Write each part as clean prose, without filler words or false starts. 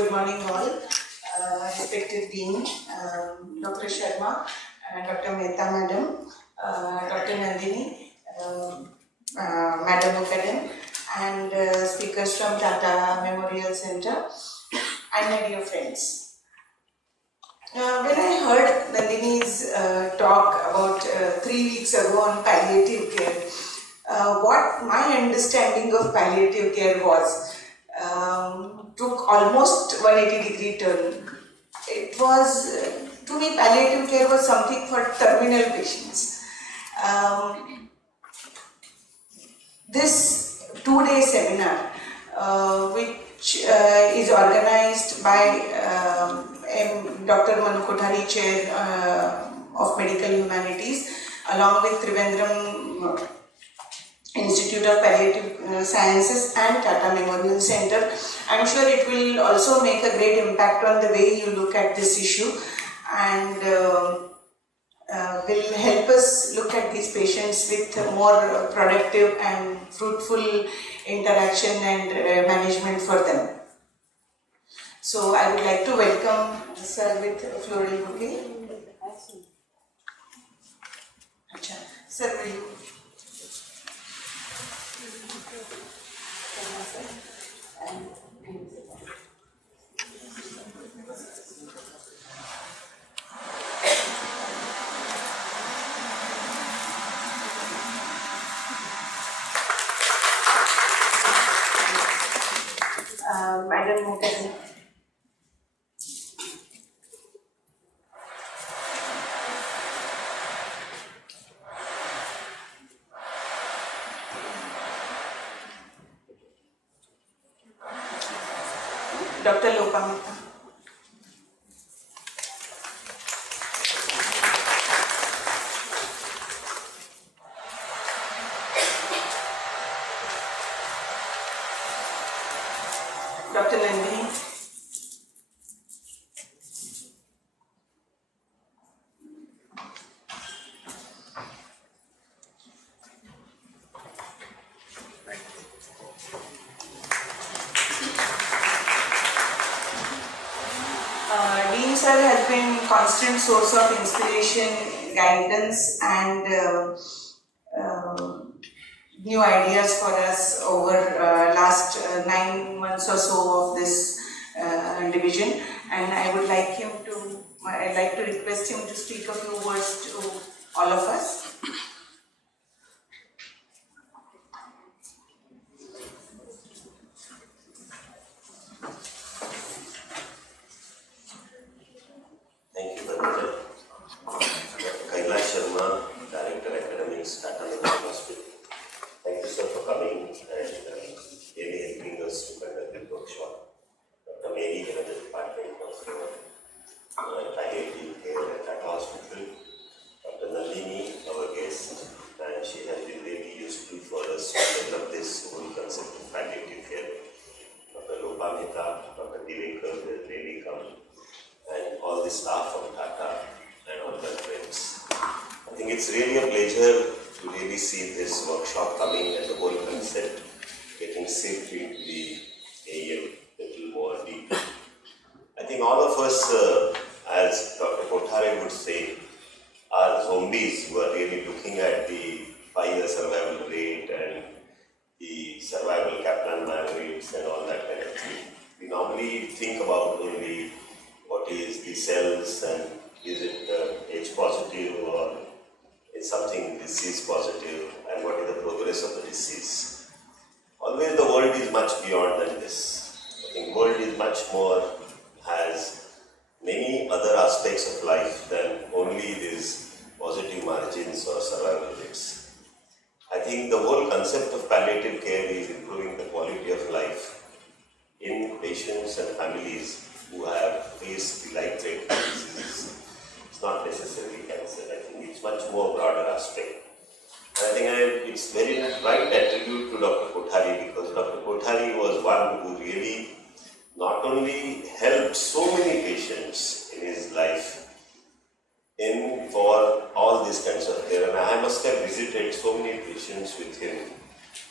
Good morning all, respected Dean, Dr. Sharma, Dr. Mehta Madam, Dr. Nandini, Madam Muckaden, and speakers from Tata Memorial Center, and my dear friends. When I heard Nandini's talk about 3 weeks ago on palliative care, what my understanding of palliative care was, took almost 180-degree turn. It was, to me, palliative care was something for terminal patients. This 2-day seminar, which is organized by Dr.manu Kothari, Chair of Medical Humanities, along with Trivandrum Institute of Palliative Sciences and Tata Memorial Center. I'm sure it will also make a great impact on the way you look at this issue, and will help us look at these patients with more productive and fruitful interaction and management for them. So I would like to welcome Sir with floral bouquet. Sir, will you? Madam Muckaden. Dr. Lopamita. Dr. Nandini. Dean sir has been constant source of inspiration, guidance, and new ideas for us over last 9 months or so of this division, and I would like I'd like to request him to speak a few words to all of us. Thank you, Pandya. Sharma, Director Academics, Tata Hospital. Thank you, sir, for coming and really helping us to conduct the workshop. Dr. Mary, another department of Palliative Care at Tata Hospital. Dr. Nandini, our guest, and she has been really useful for us to develop this whole concept of palliative care. Dr. Lopamita, Dr. Divekar will really come, and all the staff from Tata and all their friends. I think it's really a pleasure to really see this workshop coming and the whole concept getting sipped into the AM a little more deep. I think all of us, as Dr. Kothari would say, are zombies who are really looking at the 5-year survival rate and the survival Kaplan-Meier rates and all that kind of thing. We normally think about only what is the cells and is it H positive or is something disease positive and what is the progress of the disease. Always the world is much beyond than this. I think world is much more, has many other aspects of life than only these positive margins or survival rates. I think the whole concept of palliative care is improving the quality of life in patients and families who have faced the life-threatening diseases. It's not necessarily cancer. I think it's much more broader aspect. And I think it's very right attribute to Dr. Kothari, because Dr. Kothari was one who really not only helped so many patients in his life for all these kinds of care, and I must have visited so many patients with him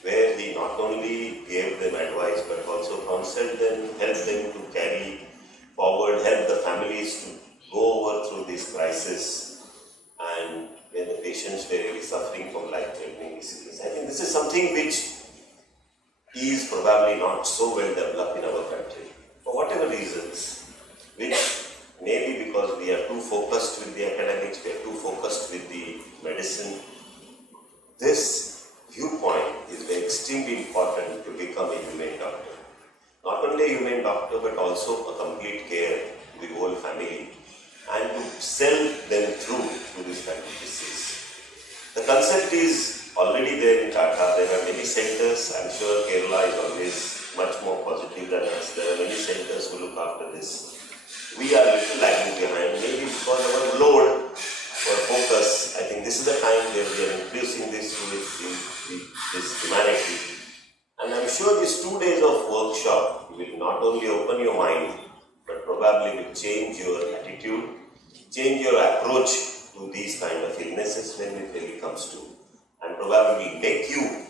where he not only gave them advice but also counseled them, helped them to carry forward, helped the families to go over through this crisis, and when the patients were really suffering from life-threatening diseases. I think this is something which is probably not so well developed in our country, for whatever reasons, which maybe because we are too focused with the academics, we are too focused with the medicine. This viewpoint is very extremely important to become a humane doctor. Not only a humane doctor, but also a complete care to the whole family, and to sell them through this kind of disease. The concept is already there in Tata. There are many centers. I'm sure Kerala is always much more positive than us. There are many centers who look after this. We are a little lagging behind, maybe because of our load or focus. I think this is the time where we are introducing this with this humanity. And I'm sure these 2 days of workshop will not only open your mind, but probably will change your attitude, change your approach to these kind of illnesses when it really comes to, and probably make you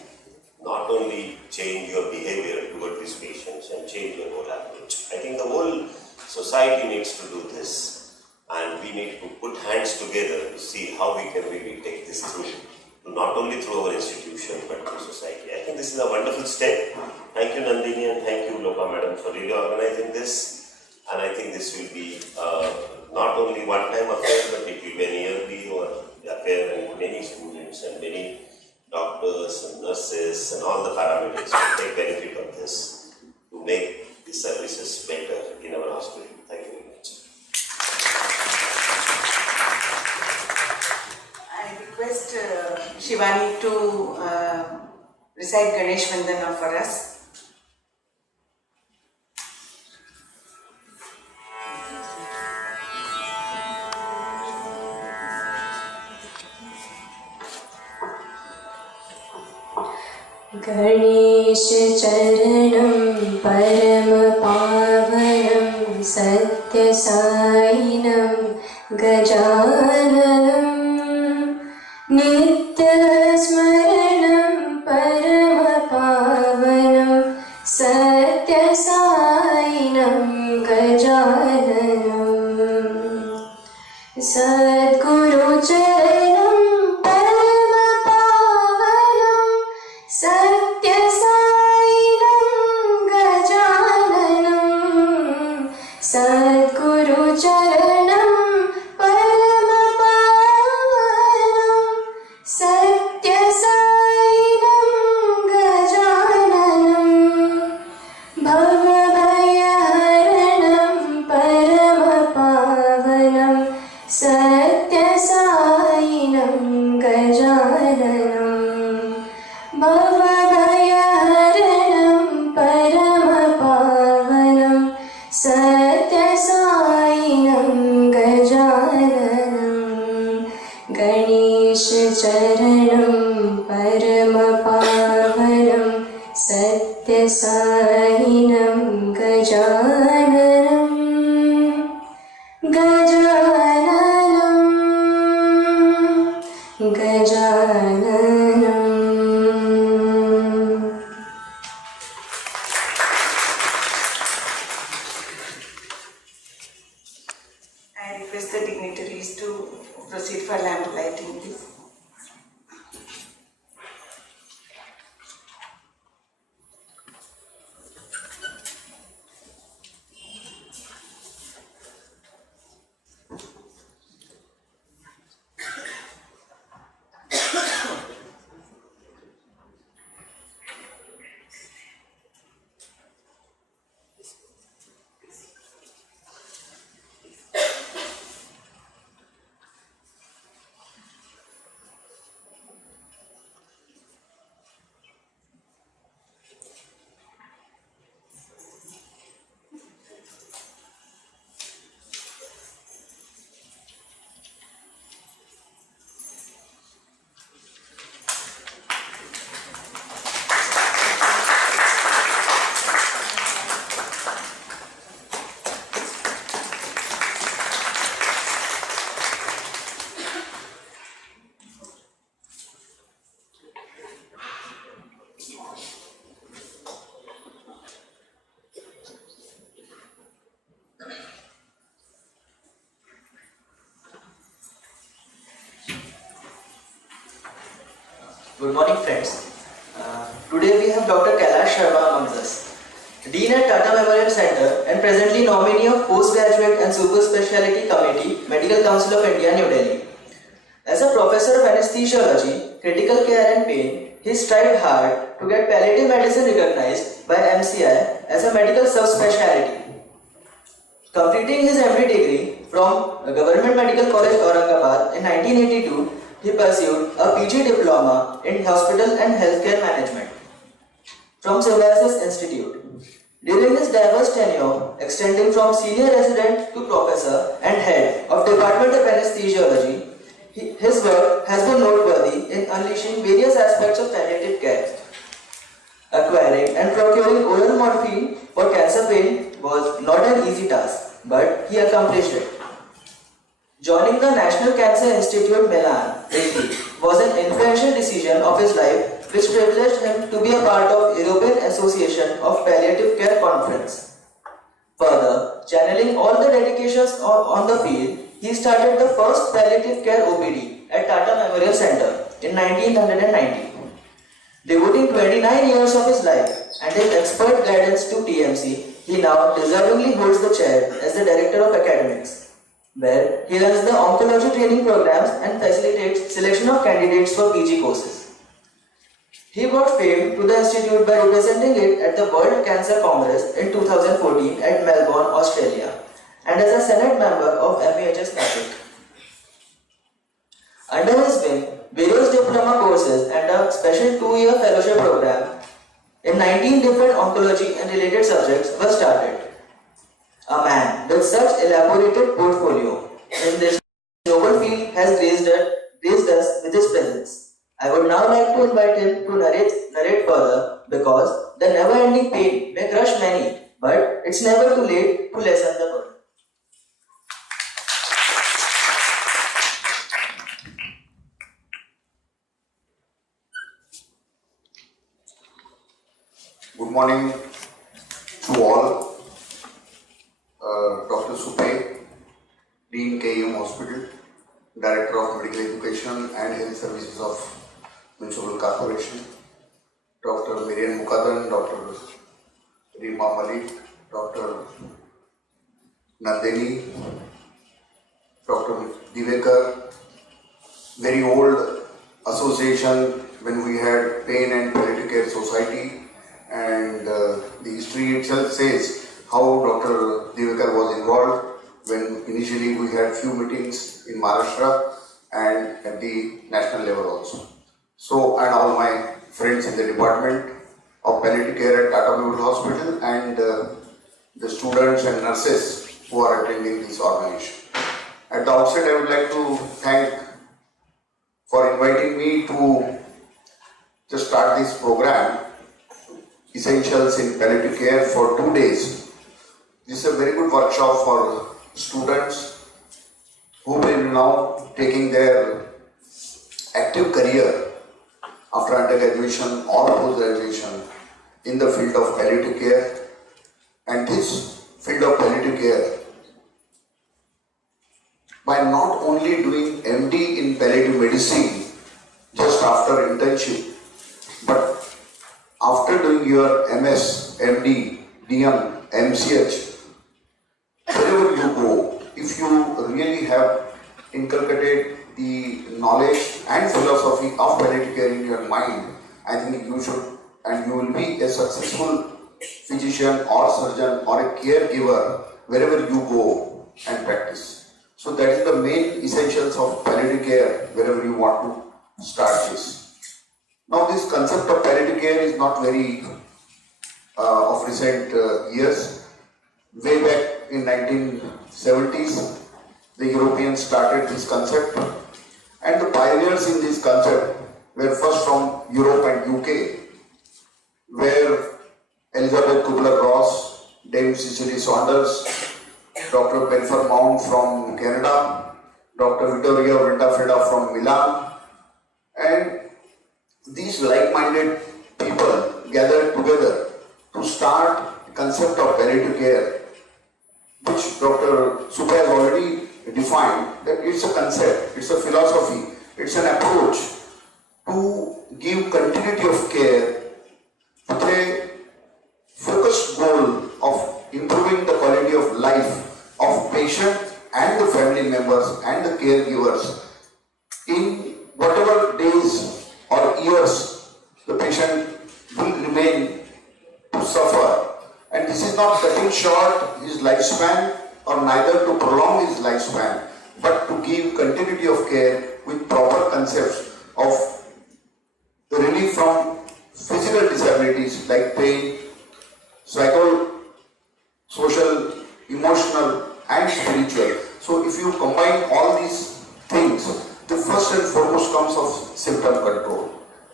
not only change your behavior toward these patients and change your whole approach. I think the whole society needs to do this, and we need to put hands together to see how we can really take this through, not only through our institution but through society. I think this is a wonderful step. Thank you, Nandini, and thank you, Loka Madam, for really organizing this. And I think this will be not only one-time affair, but it will be an yearly or affair, and many students and many doctors and nurses and all the paramedics will take benefit of this to make the services better in our hospital. Thank you very much. I request Shivani to recite Ganesh Vandana for us. Ganesh चरणं परम पावनं सत्य साईनं गजाननं नित्य स्मरणं परम पावनं सत्य साईनं गजाननं सद्गुरु चरणं परम पावनं सत्य साईनं गजाननं सद्गुरु चरणं परम पावनं सत्य साईनं गजाननं भवभयहरणं परम पावनं सत्य साईनं गजाननं भवभयहरणं परम पावनं सत्य साईनं गजाननं गणेश चरणं परम पावनं सत्य साईनं गजाननं गजाननं गजाननं I request the dignitaries to proceed for lamp lighting, please. Good morning, friends. Today we have Dr. Kailash Sharma amongst us, Dean at Tata Memorial Center and presently nominee of Postgraduate and Super Speciality Committee, Medical Council of India, New Delhi. As a professor of Anaesthesiology, critical care and pain, he strived hard to get palliative medicine recognized by MCI as a medical subspecialty. Completing his MD degree from Government Medical College, Aurangabad in 1982, he pursued a PG diploma in Hospital and Healthcare Management from Symbiosis Institute. During his diverse tenure, extending from senior resident to professor and head of Department of Anaesthesiology, his work has been noteworthy in unleashing various aspects of palliative care. Acquiring and procuring oral morphine for cancer pain was not an easy task, but he accomplished it. Joining the National Cancer Institute Milan, Italy, was an influential decision of his life which privileged him to be a part of European Association of Palliative Care Conference. Further, channeling all the dedications on the field, he started the first palliative care OPD at Tata Memorial Center in 1990. Devoting 29 years of his life and his expert guidance to TMC, he now deservingly holds the chair as the Director of Academics, where he runs the oncology training programs and facilitates selection of candidates for PG courses. He brought fame to the institute by representing it at the World Cancer Congress in 2014 at Melbourne, Australia, and as a Senate member of MEHS Calicut. Under his wing, various diploma courses and a special 2-year fellowship program in 19 different oncology and related subjects were started. A man with such elaborated portfolio in this noble field has graced us with his presence. I would now like to invite him to narrate further, because the never-ending pain may crush many, but it's never too late to lessen the burden. Good morning to all. Dr.SUPE, Dean KEM Hospital, Director of Medical Education and Health Services of Municipal Corporation, Dr. Muckaden, Dr. Rima Malik, Dr. Nandini, Dr. Divekar, very old association when we had Pain and Palliative Care Society, and the history itself says how Dr. Divekar was involved when initially we had few meetings in Maharashtra and at the national level also. So, and all my friends in the Department of Palliative Care at Tata Memorial Hospital and the students and nurses who are attending this organization. At the outset, I would like to thank for inviting me to just start this program, Essentials in Palliative Care, for 2 days. This is a very good workshop for students who will be now taking their active career after undergraduation or post-graduation in the field of palliative care. And this field of palliative care, by not only doing MD in palliative medicine just after internship, but after doing your MS, MD, DM, MCH, wherever you go, if you really have inculcated the knowledge and philosophy of palliative care in your mind, I think you should, and you will be a successful physician or surgeon or a caregiver wherever you go and practice. So that is the main essentials of palliative care wherever you want to start this. Now this concept of palliative care is not very of recent years. Way back in 1970s, the Europeans started this concept, and the pioneers in this concept were first from Europe and UK, where Elizabeth Kubler-Ross, Dame Cicely Saunders, Dr. Belfer Mount from Canada, Dr. Vittorio Ventafreda from Milan, and these like-minded people gathered together to start the concept of palliative care, which Dr. SUPE has already defined, that it's a concept, it's a philosophy, it's an approach to give lifespan or neither to prolong his lifespan, but to give continuity of care with proper concepts of relief from physical disabilities like pain, social, emotional and spiritual. So if you combine all these things, the first and foremost comes of symptom control.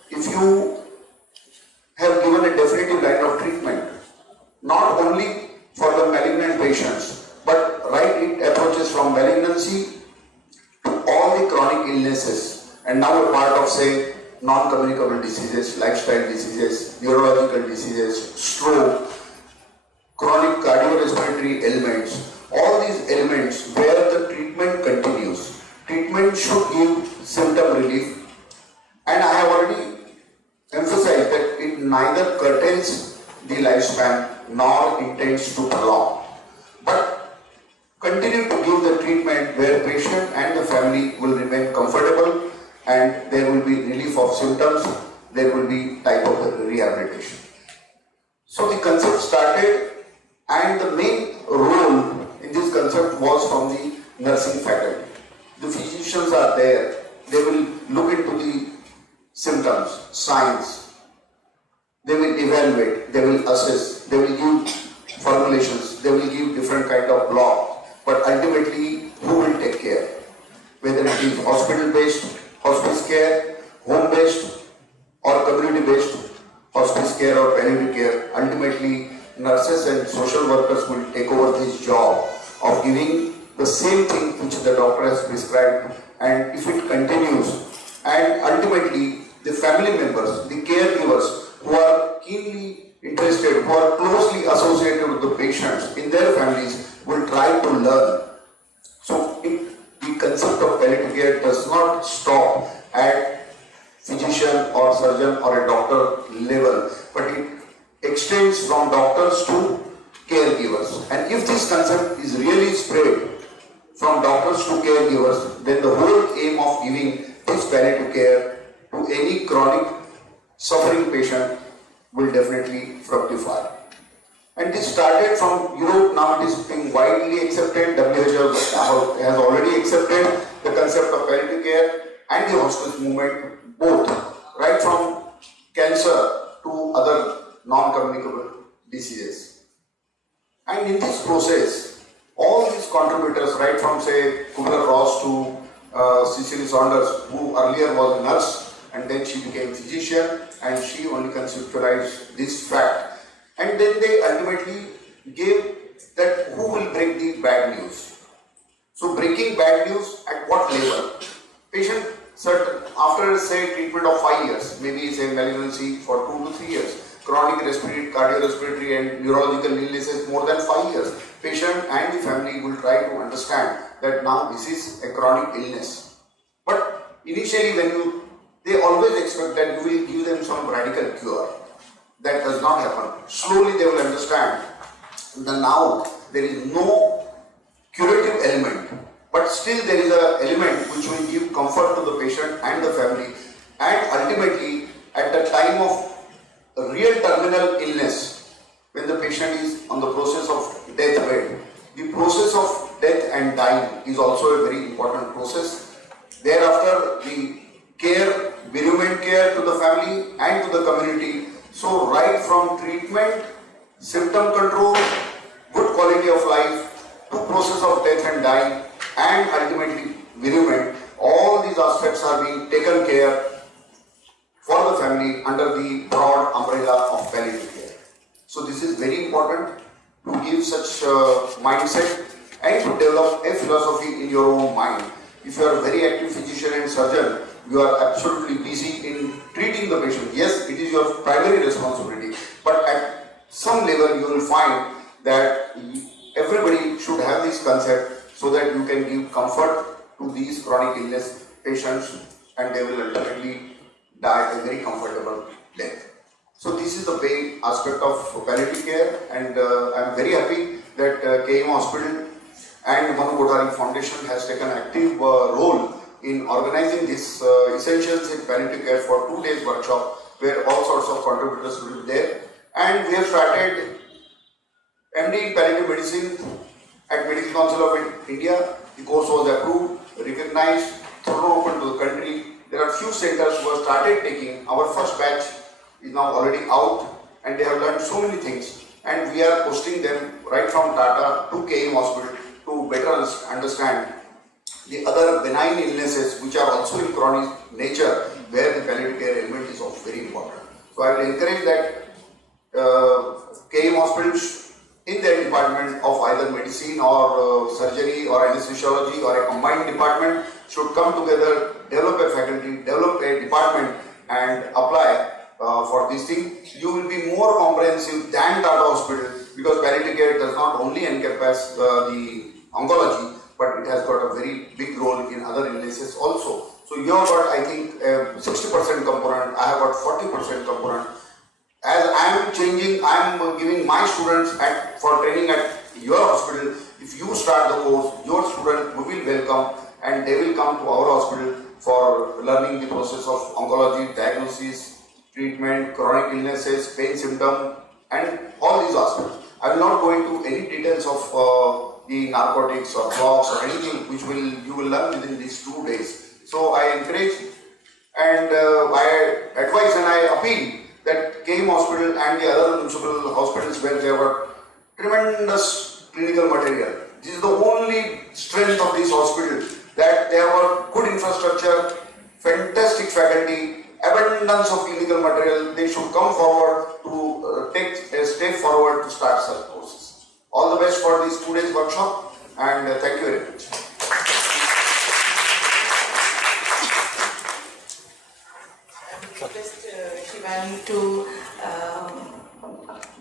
If you have given a definitive line of treatment, not only for the malignant patients, but it approaches from malignancy to all the chronic illnesses, and now a part of say non-communicable diseases, lifestyle diseases, neurological diseases, stroke, chronic cardiorespiratory ailments, all these elements where the treatment continues. Treatment should give symptom relief, and I have already emphasized that it neither curtails the lifespan nor intends to prolong, but continue to give the treatment where patient and the family will remain comfortable and there will be relief of symptoms, there will be type of rehabilitation. So the concept started, and the main role in this concept was from the nursing faculty. The physicians are there, they will look into the symptoms, signs, they will evaluate, they will assess, they will give formulations, they will give different kind of block, but ultimately who will take care? Whether it is hospital-based, hospice care, home-based or community-based hospice care or palliative care, ultimately nurses and social workers will take over this job of giving the same thing which the doctor has prescribed, and if it continues, and ultimately the family members, the caregivers who are keenly interested, who are closely associated with the patients in their families will try to learn. So the concept of palliative care does not stop at physician or surgeon or a doctor level, but it extends from doctors to caregivers. And if this concept is really spread from doctors to caregivers, then the whole aim of giving this palliative care to any chronic suffering patient will definitely fructify. And this started from Europe, now it is being widely accepted. WHO has already accepted the concept of palliative care and the hospice movement, both, right from cancer to other non-communicable diseases. And in this process, all these contributors, right from say Kubler-Ross to Cecily Saunders, who earlier was a nurse and then she became physician, and she only conceptualized this fact. And then they ultimately gave that who will break the bad news. So breaking bad news at what level? Patient after say treatment of 5 years, maybe say malignancy for 2 to 3 years, chronic respiratory, cardiorespiratory and neurological illnesses more than 5 years, patient and the family will try to understand that now this is a chronic illness. But initially they always expect that you will give them some radical cure. That does not happen. Slowly they will understand that now there is no curative element, but still there is an element which will give comfort to the patient and the family, and ultimately at the time of real terminal illness, when the patient is on the process of death bed, the process of death and dying is also a very important process. Thereafter the care, bereavement care to the family and to the community. So right from treatment, symptom control, good quality of life, to process of death and dying, and ultimately bereavement, all these aspects are being taken care for the family under the broad umbrella of palliative care. So this is very important to give such mindset and to develop a philosophy in your own mind. If you are a very active physician and surgeon, you are absolutely busy in treating the patient. Yes, it is your primary responsibility, but at some level you will find that everybody should have this concept so that you can give comfort to these chronic illness patients and they will ultimately die a very comfortable death. So this is the main aspect of palliative care, and I am very happy that KM Hospital and Manu Kothari Foundation has taken active role in organizing this Essentials in Palliative Care for 2 days workshop, where all sorts of contributors will be there. And we have started MD in Palliative Medicine At Medical Council of India, the course was approved, recognized, thrown open to the country. There are few centers who have started taking. Our first batch is now already out, and they have learned so many things. And we are posting them right from Tata to KM Hospital to better understand the other benign illnesses which are also in chronic nature, where the palliative care element is also very important. So I will encourage that KM hospitals in their department of either medicine or surgery or anesthesiology or a combined department should come together, develop a faculty, develop a department and apply for this thing. You will be more comprehensive than Tata Hospital, because palliative care does not only encompass the oncology, but it has got a very big role in other illnesses also. So you have got, I think, 60% component, I have got 40% component. As I am changing, I am giving my students for training at your hospital. If you start the course, your student we will welcome, and they will come to our hospital for learning the process of oncology, diagnosis, treatment, chronic illnesses, pain symptom, and all these aspects. I will not go into any details of the narcotics or drugs or anything which you will learn within these 2 days. So I encourage and I advise and I appeal that KM Hospital and the other municipal hospitals where there were tremendous clinical material. This is the only strength of this hospital, that there were good infrastructure, fantastic faculty, abundance of clinical material. They should come forward to take a step forward to start such courses. All the best for this 2 days workshop, and thank you very much. Request Shivani to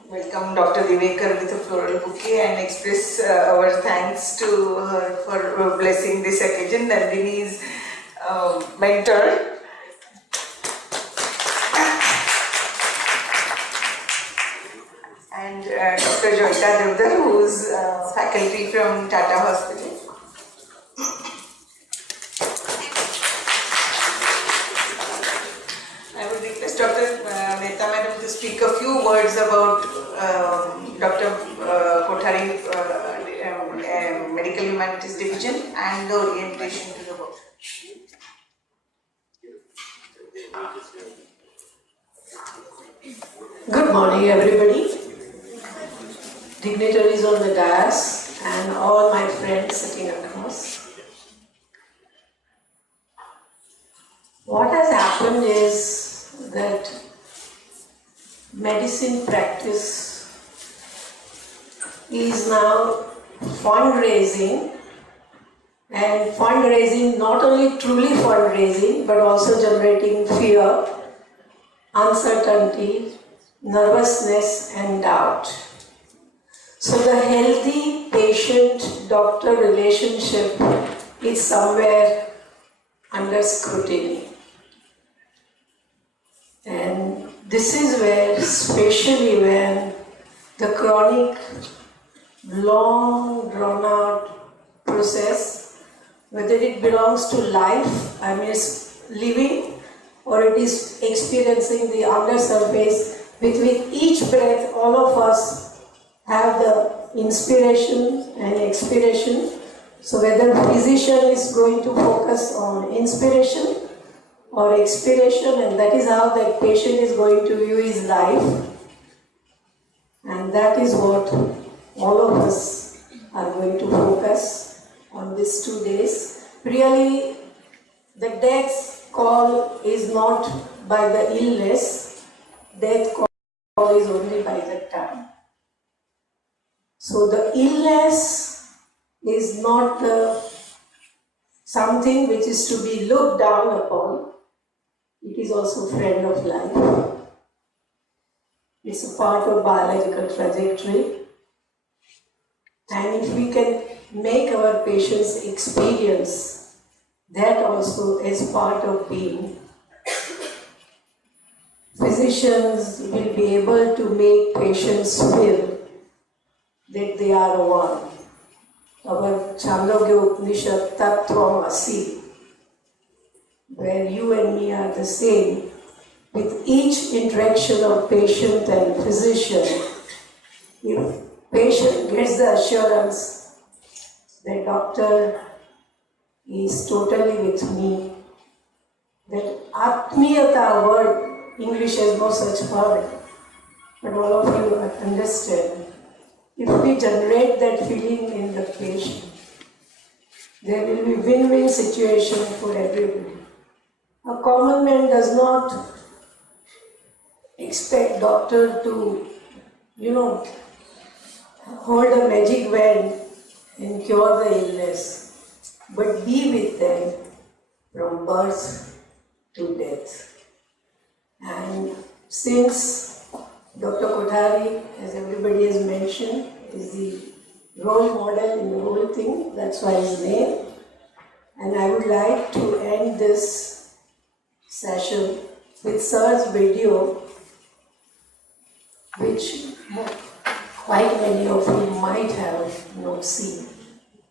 welcome Dr. Divekar with a floral bouquet and express our thanks to her for blessing this occasion. Nandini's mentor. And Dr. Joyita Devdar, who is faculty from Tata Hospital. I would request Dr. Mehta Madam to speak a few words about Dr.Kothari Medical Humanities Division and the orientation to the work. Good morning, everybody. Dignitaries on the dais and all my friends sitting across. What has happened is that medicine practice is now fundraising, and fundraising, not only truly fundraising but also generating fear, uncertainty, nervousness and doubt. So the healthy patient-doctor relationship is somewhere under scrutiny. And this is where, especially when the chronic, long drawn-out process, whether it belongs to life, I mean it's living, or it is experiencing the undersurface, with each breath all of us have the inspiration and expiration. So whether physician is going to focus on inspiration or expiration, and that is how that patient is going to view his life. And that is what all of us are going to focus on these 2 days. Really, the death call is not by the illness, death call is only by the time. So the illness is not something which is to be looked down upon. It is also friend of life. It's a part of biological trajectory. And if we can make our patients experience that also as part of being, physicians will be able to make patients feel that they are one. Our Chandogya Upanishad Tattvam-asi, where you and me are the same, with each interaction of patient and physician, if patient gets the assurance the doctor is totally with me. That Atmiyata word, English has no such word, but all of you understand. If we generate that feeling in the patient, there will be win-win situation for everybody. A common man does not expect doctor to, hold a magic wand and cure the illness, but be with them from birth to death. And since Dr. Kothari, as everybody has mentioned, is the role model in the whole thing, that's why his name. And I would like to end this session with Sir's video, which quite many of you might have not seen.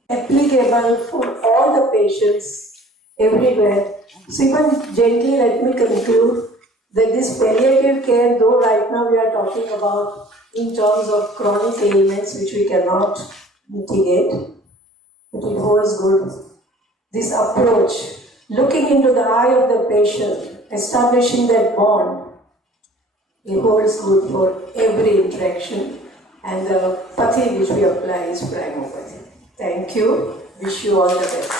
Applicable for all the patients everywhere. So even gently let me conclude that this palliative care, though right now we are talking about in terms of chronic ailments which we cannot mitigate, but it holds good. This approach, looking into the eye of the patient, establishing that bond, it holds good for every interaction, and the pathy which we apply is primopathy. Thank you. Wish you all the best.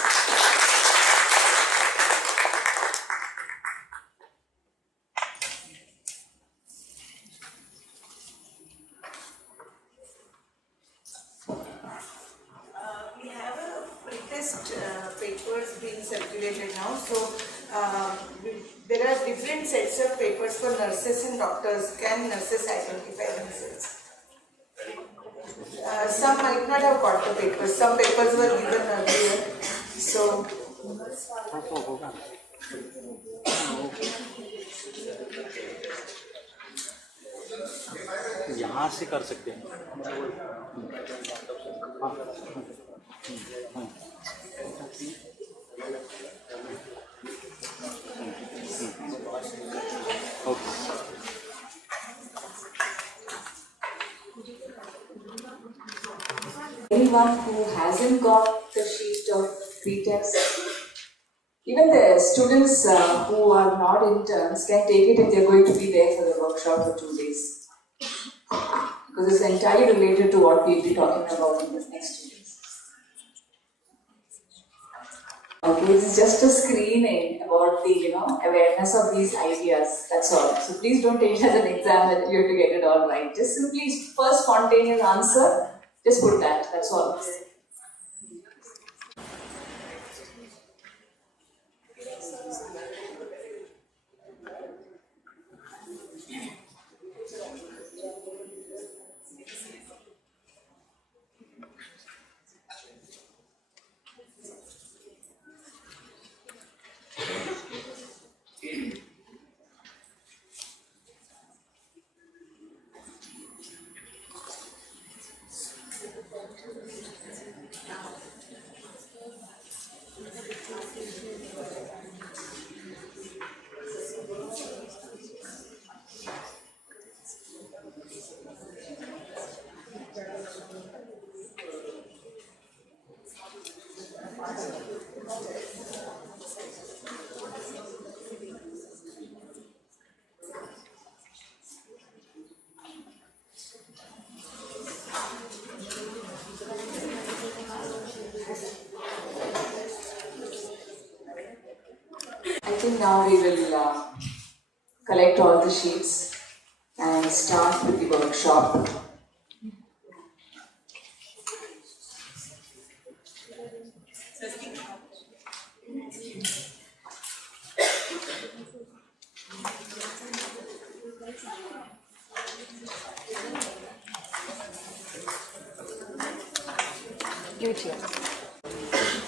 We have a pretest papers being circulated now. So there are different sets of papers for nurses and doctors. Can nurses identify themselves? Some might not have got the papers. Some papers were given earlier. So यहाँ से कर सकते हैं. Anyone who hasn't got the sheet of pretext, even the students who are not interns can take it if they're going to be there for the workshop for 2 days. Because it's entirely related to what we'll be talking about in the next 2 days. Okay, it's just a screening about the awareness of these ideas, that's all. So please don't take it as an exam that you have to get it all right. Just simply first spontaneous answer, just put that, that's all. I think now we will collect all the sheets and start with the workshop.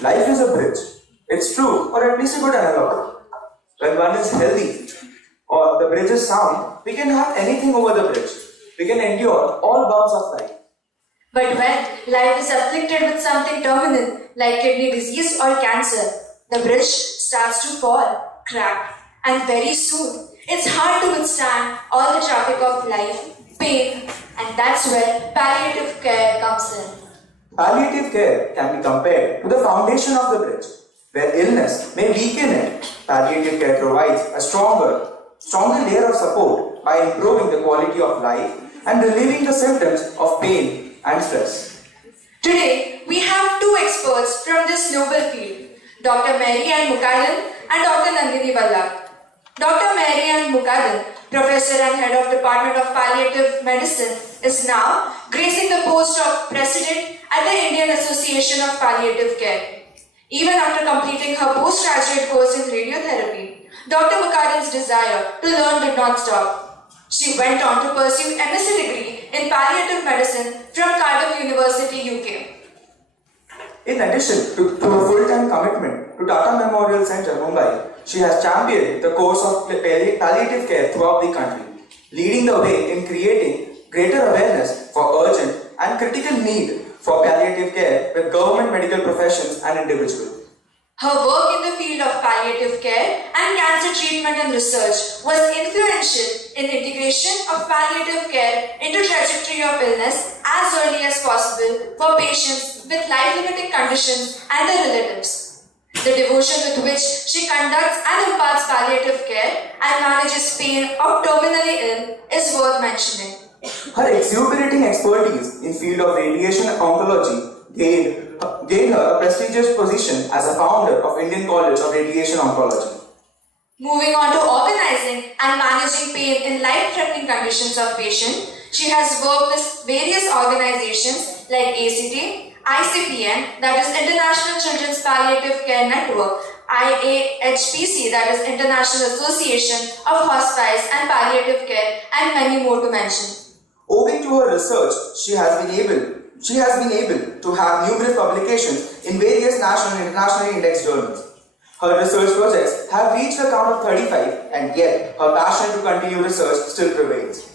Life is a bridge. It's true, or at least a good analog. When one is healthy or the bridge is sound, we can have anything over the bridge. We can endure all bumps of life. But when life is afflicted with something terminal, like kidney disease or cancer, the bridge starts to fall, crack, and very soon it's hard to withstand all the traffic of life, pain, and that's where palliative care comes in. Palliative care can be compared to the foundation of the bridge. Where illness may weaken it, palliative care provides a stronger layer of support by improving the quality of life and relieving the symptoms of pain and stress. Today, we have two experts from this noble field, Dr. Mary and Muckaden and Dr. Nandini. Dr. Mary and Muckaden, Professor and Head of Department of Palliative Medicine, is now gracing the post of President at the Indian Association of Palliative Care. Even after completing her postgraduate course in radiotherapy, Dr. Muckaden's desire to learn did not stop. She went on to pursue MSc degree in Palliative Medicine from Cardiff University, UK. In addition to her full-time commitment to Tata Memorial Centre, Mumbai, she has championed the course of palliative care throughout the country, leading the way in creating greater awareness for urgent and critical need for palliative care with government medical professions and individuals. Her work in the field of palliative care and cancer treatment and research was influential in the integration of palliative care into trajectory of illness as early as possible for patients with life-limiting conditions and their relatives. The devotion with which she conducts and imparts palliative care and manages pain of terminally ill is worth mentioning. Her exuberating expertise in field of radiation oncology gained her a prestigious position as a founder of Indian College of Radiation Oncology. Moving on to organizing and managing pain in life-threatening conditions of patients, she has worked with various organizations like ACT, ICPN, that is International Children's Palliative Care Network, IAHPC, that is International Association of Hospice and Palliative Care, and many more to mention. Owing to her research, she has been able to have numerous publications in various national and internationally indexed journals. Her research projects have reached a count of 35, and yet her passion to continue research still prevails.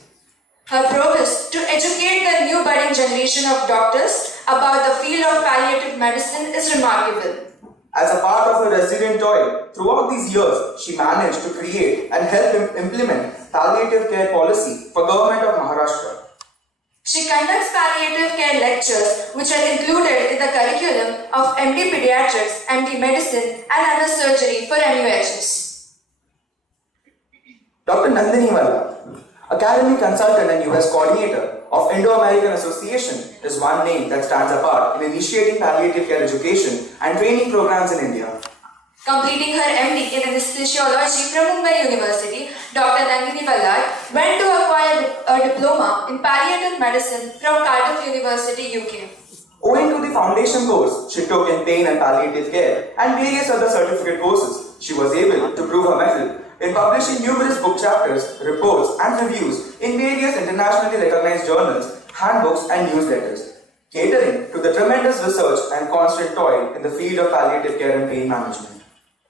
Her purpose to educate the new budding generation of doctors about the field of palliative medicine is remarkable. As a part of her resident toil, throughout these years, she managed to create and help implement palliative care policy for Government of Maharashtra. She conducts palliative care lectures which are included in the curriculum of MD Pediatrics, MD Medicine and Under Surgery for MUHS. Dr. Nandini, Academic Consultant and US Coordinator of Indo-American Association, is one name that stands apart in initiating palliative care education and training programs in India. Completing her MD in Anaesthesiology from Mumbai University, Dr. M.V.L.Kothari went to acquire a diploma in palliative medicine from Cardiff University, UK. Owing to the foundation course she took in pain and palliative care and various other certificate courses, she was able to prove her mettle in publishing numerous book chapters, reports and reviews in various internationally recognized journals, handbooks and newsletters, catering to the tremendous research and constant toil in the field of palliative care and pain management.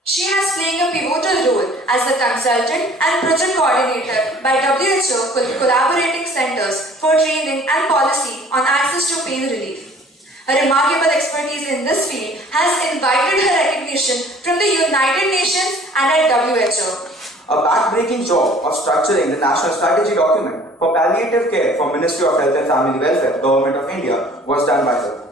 She has played a pivotal role as the consultant and project coordinator by WHO collaborating centers for training and policy on access to pain relief. Her remarkable expertise in this field has invited her recognition from the United Nations and at WHO. A back-breaking job of structuring the National Strategy document for palliative care for Ministry of Health and Family Welfare, Government of India, was done by her.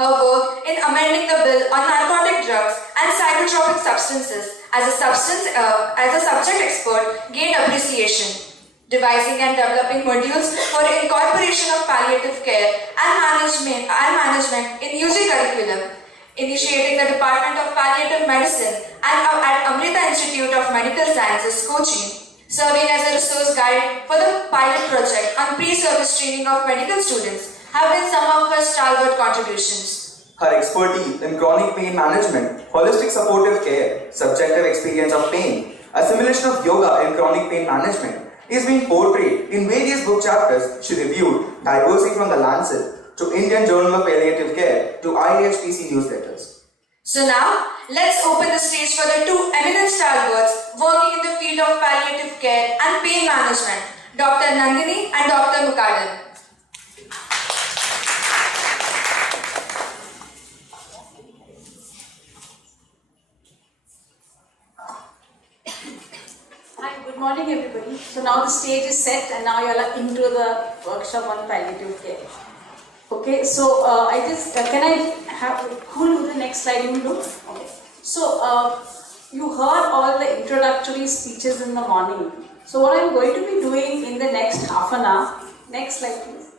Her work in amending the bill on narcotic drugs and psychotropic substances as a subject expert gained appreciation. Devising and developing modules for incorporation of palliative care and management in UG curriculum, initiating the Department of Palliative Medicine at Amrita Institute of Medical Sciences, Kochi, serving as a resource guide for the pilot project on pre-service training of medical students, have been some of her stalwart contributions. Her expertise in chronic pain management, holistic supportive care, subjective experience of pain, assimilation of yoga in chronic pain management is being portrayed in various book chapters she reviewed, diversely from the Lancet to Indian Journal of Palliative Care to IAHPC newsletters. So now, let's open the stage for the two eminent stalwarts working in the field of palliative care and pain management, Dr. Nandini and Dr. Muckaden. Hi, good morning everybody. So now the stage is set and now you are into the workshop on palliative care. Okay, so I just, can I have, who will do the next slide? You will do? Okay. So you heard all the introductory speeches in the morning. So what I'm going to be doing in the next half an hour, next slide please.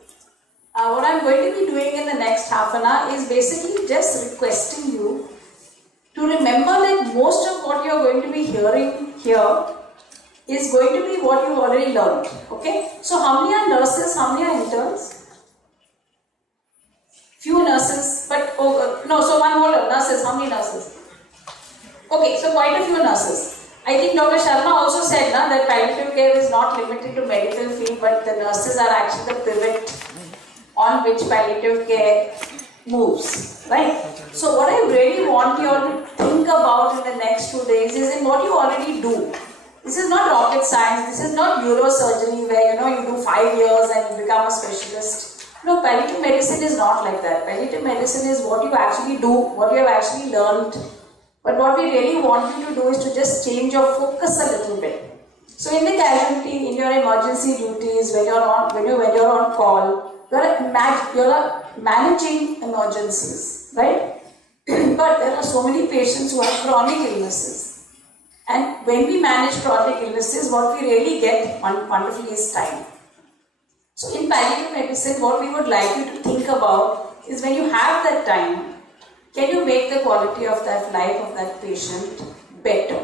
What I'm going to be doing in the next half an hour is basically just requesting you to remember that most of what you're going to be hearing here is going to be what you've already learned. Okay? So how many are nurses? How many are interns? Few nurses, but no, so one more nurses. How many nurses? Okay, so quite a few nurses. I think Dr. Sharma also said that palliative care is not limited to medical field, but the nurses are actually the pivot on which palliative care moves, right? So what I really want you all to think about in the next 2 days is in what you already do. This is not rocket science, this is not neurosurgery where you do 5 years and you become a specialist. No, palliative medicine is not like that. Palliative medicine is what you actually do, what you have actually learned. But what we really want you to do is to just change your focus a little bit. So in the casualty, in your emergency duties, when you're on call, you're managing emergencies, right? But there are so many patients who have chronic illnesses. And when we manage chronic illnesses, what we really get wonderfully is time. So in palliative medicine, what we would like you to think about is when you have that time, can you make the quality of that life of that patient better?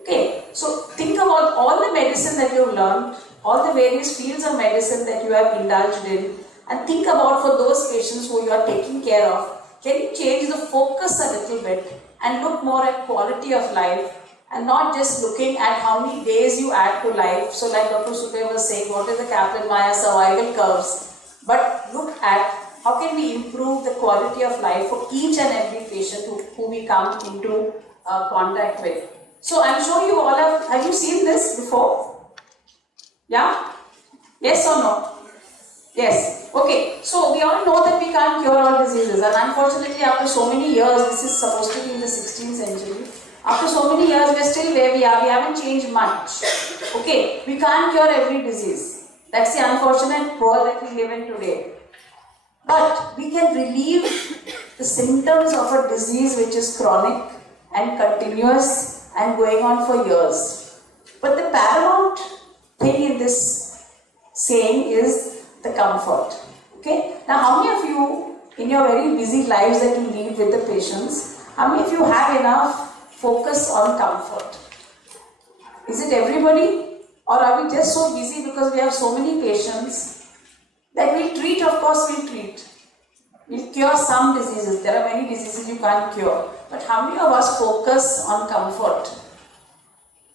Okay, so think about all the medicine that you've learned, all the various fields of medicine that you have indulged in, and think about for those patients who you are taking care of, can you change the focus a little bit and look more at quality of life and not just looking at how many days you add to life. So like Dr.SUPE was saying, what is the Kaplan-Meier survival curves? But look at how can we improve the quality of life for each and every patient who we come into contact with. So I'm sure you all have you seen this before? Yeah? Yes or no? Yes. Okay. So we all know that we can't cure all diseases, and unfortunately after so many years, this is supposed to be in the 16th century, after so many years we are still where we are, we haven't changed much. Okay, we can't cure every disease. That's the unfortunate world that we live in today. But we can relieve the symptoms of a disease which is chronic and continuous and going on for years. But the paramount thing in this saying is the comfort. Okay? Now how many of you in your very busy lives that you lead with the patients, how many of you have enough focus on comfort? Is it everybody? Or are we just so busy because we have so many patients that we'll treat? Of course we'll treat. We'll cure some diseases. There are many diseases you can't cure. But how many of us focus on comfort?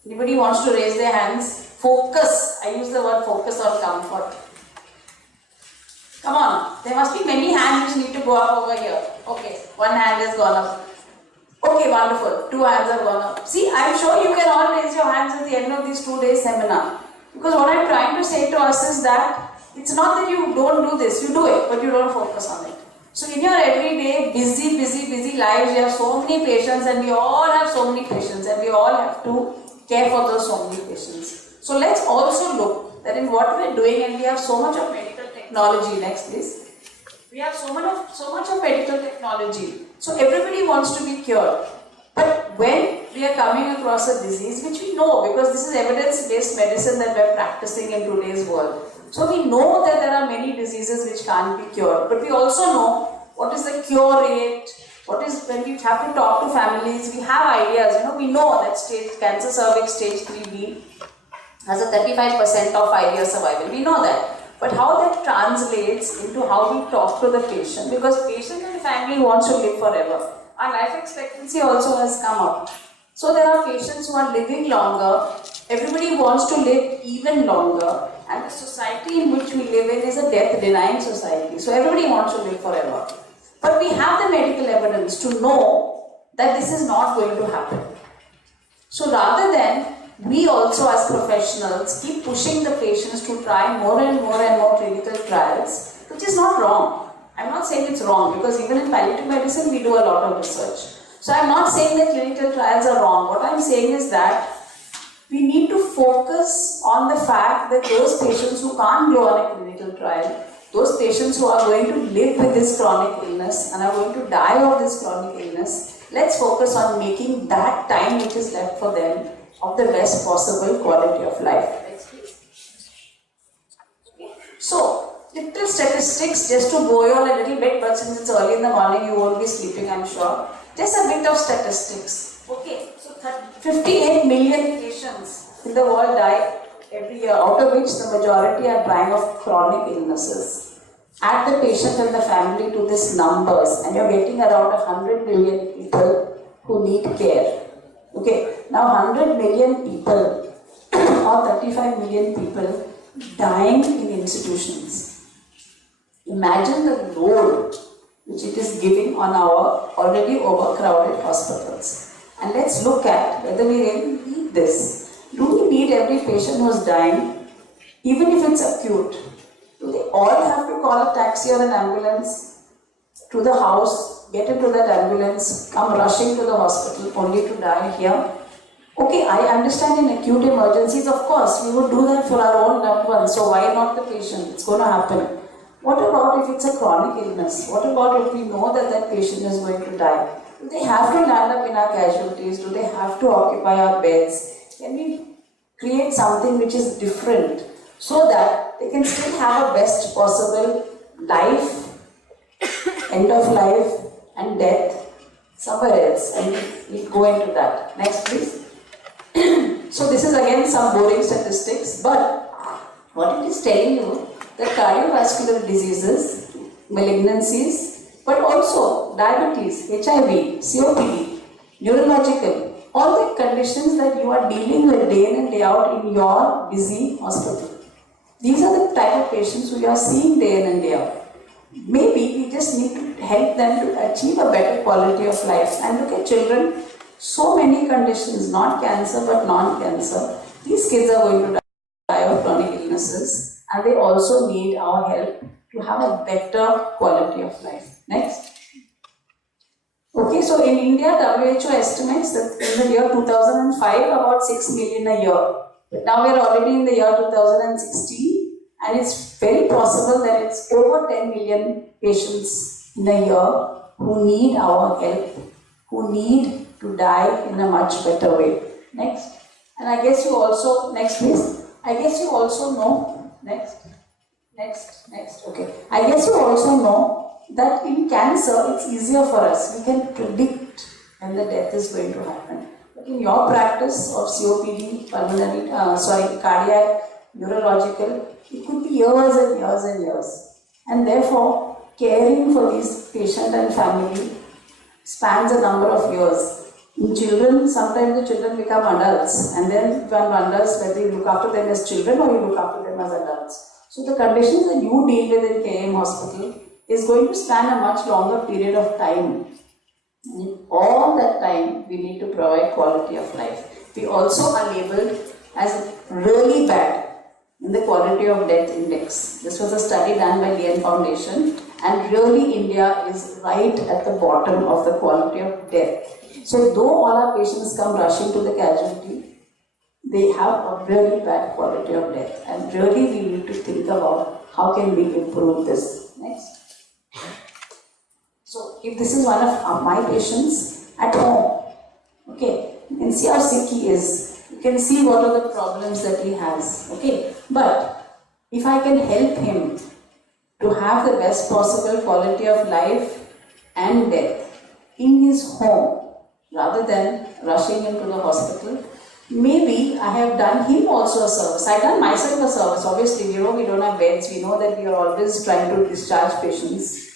Anybody wants to raise their hands? Focus. I use the word focus on comfort. Come on. There must be many hands which need to go up over here. Okay. One hand has gone up. Okay, wonderful. 2 hands have gone up. See, I'm sure you can all raise your hands at the end of this 2-day seminar. Because what I'm trying to say to us is that it's not that you don't do this. You do it, but you don't focus on it. So in your everyday busy lives, you have so many patients, and we all have so many patients, and we all have to care for those so many patients. So let's also look that in what we're doing, and we have so much of medical technology. Next please. We have so much of medical technology. So everybody wants to be cured. But when we are coming across a disease, which we know because this is evidence-based medicine that we're practicing in today's world. So we know that there are many diseases which can't be cured. But we also know what is the cure rate, what is when we have to talk to families, we have ideas. We know that cancer cervix stage 3B has a 35% of 5-year survival. We know that. But how that translates into how we talk to the patient, because patient and family wants to live forever. Our life expectancy also has come up. So there are patients who are living longer, everybody wants to live even longer, and the society in which we live in is a death-denying society. So everybody wants to live forever. But we have the medical evidence to know that this is not going to happen. So rather than we also as professionals keep pushing the patients to try more and more clinical trials, which is not wrong. I'm not saying it's wrong, because even in palliative medicine we do a lot of research. So I'm not saying that clinical trials are wrong. What I'm saying is that we need to focus on the fact that those patients who can't go on a clinical trial, those patients who are going to live with this chronic illness and are going to die of this chronic illness, let's focus on making that time which is left for them of the best possible quality of life. So, little statistics just to bore you all a little bit, but since it's early in the morning, you won't be sleeping, I'm sure. Just a bit of statistics. Okay, so 58 million patients in the world die every year, out of which the majority are dying of chronic illnesses. Add the patient and the family to these numbers, and you're getting around 100 million people who need care. Okay, now 100 million people or 35 million people dying in institutions. Imagine the load which it is giving on our already overcrowded hospitals. And let's look at whether we really need this. Do we need every patient who is dying, even if it's acute? Do they all have to call a taxi or an ambulance to the house, get into that ambulance, come rushing to the hospital only to die here? Okay, I understand in acute emergencies, of course, we would do that for our own loved ones, so why not the patient? It's going to happen. What about if it's a chronic illness? What about if we know that that patient is going to die? Do they have to land up in our casualties? Do they have to occupy our beds? Can we create something which is different so that they can still have a best possible life, end of life and death somewhere else? And we'll go into that. Next please. So this is again some boring statistics, but what it is telling you that cardiovascular diseases, malignancies, but also diabetes, HIV, COPD, neurological, all the conditions that you are dealing with day in and day out in your busy hospital. These are the type of patients who you are seeing day in and day out. Maybe we just need to help them to achieve a better quality of life. And look at children, so many conditions, not cancer but non-cancer. These kids are going to die of chronic illnesses, and they also need our help to have a better quality of life. Next. Okay, so in India, WHO estimates that in the year 2005, about 6 million a year. But now we are already in the year 2016, and it's very possible that it's over 10 million patients in a year who need our help, who need to die in a much better way. Next. And I guess you also, next please. I guess you also know, next, okay. I guess you also know that in cancer, it's easier for us. We can predict when the death is going to happen. But in your practice of COPD, pulmonary, cardiac, neurological, it could be years and years and years. And therefore, caring for these patient and family spans a number of years. In children, sometimes the children become adults, and then one wonders whether you look after them as children or you look after them as adults. So the conditions that you deal with in KM hospital is going to span a much longer period of time. And in all that time, we need to provide quality of life. We also are labelled as really bad in the quality of death index. This was a study done by Lien Foundation, and really India is right at the bottom of the quality of death. So though all our patients come rushing to the casualty, they have a really bad quality of death, and really we need to think about how can we improve this. Next. So if this is one of my patients at home, okay, you can see how sick he is. You can see what are the problems that he has, okay. But if I can help him to have the best possible quality of life and death in his home, rather than rushing into the hospital, maybe I have done him also a service. I have done myself a service. Obviously, we don't have beds. We know that we are always trying to discharge patients.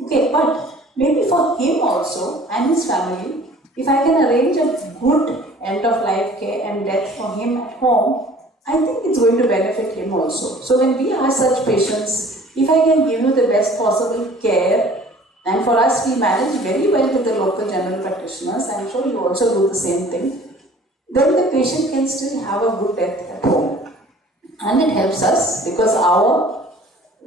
Okay, but maybe for him also and his family, if I can arrange a good end of life care and death for him at home, I think it's going to benefit him also. So when we are such patients, if I can give you the best possible care, and for us, we manage very well with the local general practitioners. I'm sure you also do the same thing. Then the patient can still have a good death at home. And it helps us because our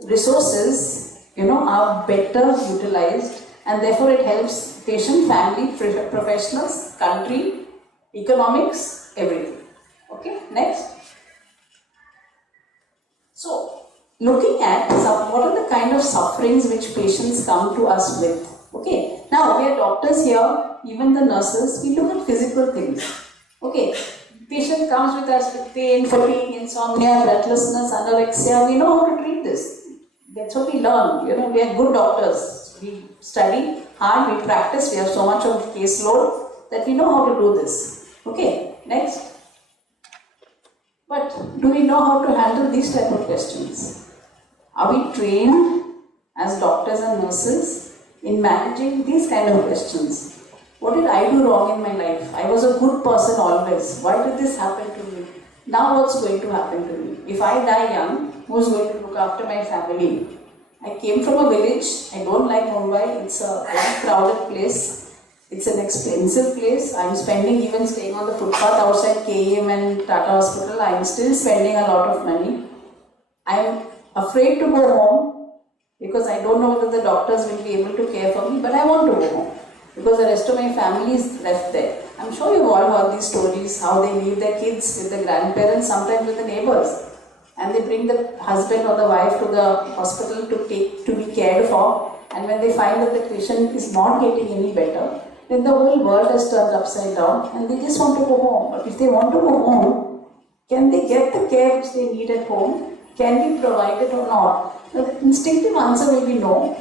resources, are better utilized, and therefore it helps patient, family, professionals, country, economics, everything. Okay, next. So, looking at what are the kind of sufferings which patients come to us with. Okay, now we are doctors here, even the nurses, we look at physical things. Okay, patient comes with us with pain, fatigue, insomnia, breathlessness, anorexia. We know how to treat this. That's what we learn. You know, we are good doctors. We study hard, we practice, we have so much of caseload that we know how to do this. Okay, next. But do we know how to handle these type of questions? Are we trained as doctors and nurses in managing these kind of questions? What did I do wrong in my life? I was a good person always. Why did this happen to me? Now what's going to happen to me? If I die young, who's going to look after my family? I came from a village. I don't like Mumbai. It's a very crowded place. It's an expensive place. I'm spending, even staying on the footpath outside KEM and Tata Hospital, I'm still spending a lot of money. I'm afraid to go home because I don't know whether the doctors will be able to care for me, but I want to go home because the rest of my family is left there. I'm sure you've all heard these stories, how they leave their kids with the grandparents, sometimes with the neighbors, and they bring the husband or the wife to the hospital to be cared for, and when they find that the patient is not getting any better, then the whole world has turned upside down and they just want to go home. But if they want to go home, can they get the care which they need at home? Can we provide it or not? Now, the instinctive answer will be no.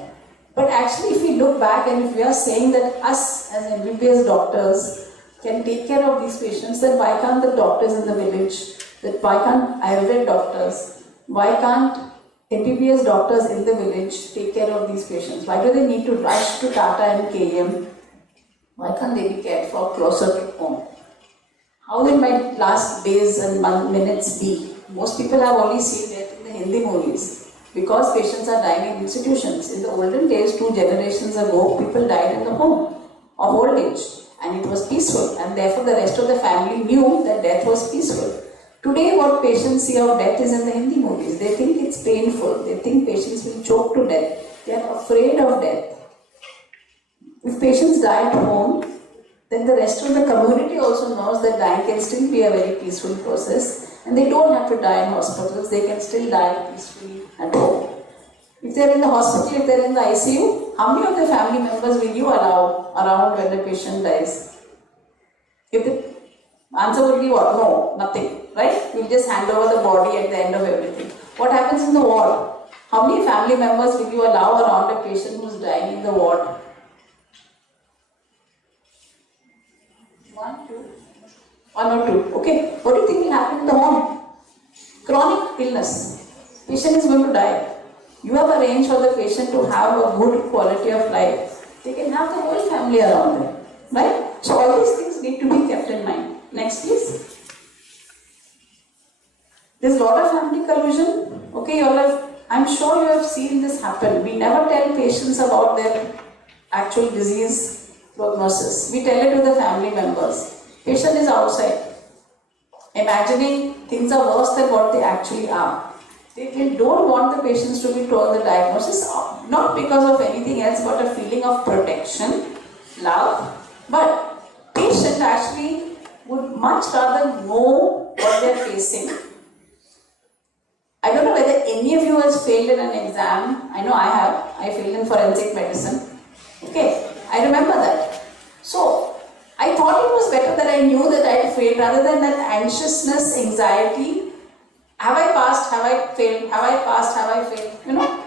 But actually, if we look back and if we are saying that us as MBBS doctors can take care of these patients, then why can't the doctors in the village, why can't Ayurveda doctors, why can't MBBS doctors in the village take care of these patients? Why do they need to rush to Tata and KM? Why can't they be cared for closer to home? How will my last days and minutes be? Most people have only seen that in the Hindi movies because patients are dying in institutions. In the olden days, 2 generations ago, people died in the home of old age and it was peaceful, and therefore the rest of the family knew that death was peaceful. Today, what patients see of death is in the Hindi movies. They think it's painful. They think patients will choke to death. They are afraid of death. If patients die at home, then the rest of the community also knows that dying can still be a very peaceful process and they don't have to die in hospitals, they can still die peacefully at home. If they're in the hospital, if they're in the ICU, how many of the family members will you allow around when the patient dies? If the answer will be what? No, nothing, right? You'll just hand over the body at the end of everything. What happens in the ward? How many family members will you allow around a patient who's dying in the ward? 1 or 2. Okay. What do you think will happen in the home? Chronic illness. Patient is going to die. You have arranged for the patient to have a good quality of life. They can have the whole family around them. Right? So all these things need to be kept in mind. Next please. There's a lot of family collusion. Okay, I'm sure you have seen this happen. We never tell patients about their actual disease prognosis. We tell it to the family members. Patient is outside, imagining things are worse than what they actually are. They don't want the patients to be told the diagnosis, not because of anything else but a feeling of protection, love. But patient actually would much rather know what they're facing. I don't know whether any of you has failed in an exam. I know I have. I failed in forensic medicine. Okay, I remember that. So, I thought it was better that I knew that I had failed rather than that anxiousness, anxiety. Have I passed? Have I failed? Have I passed? Have I failed? You know?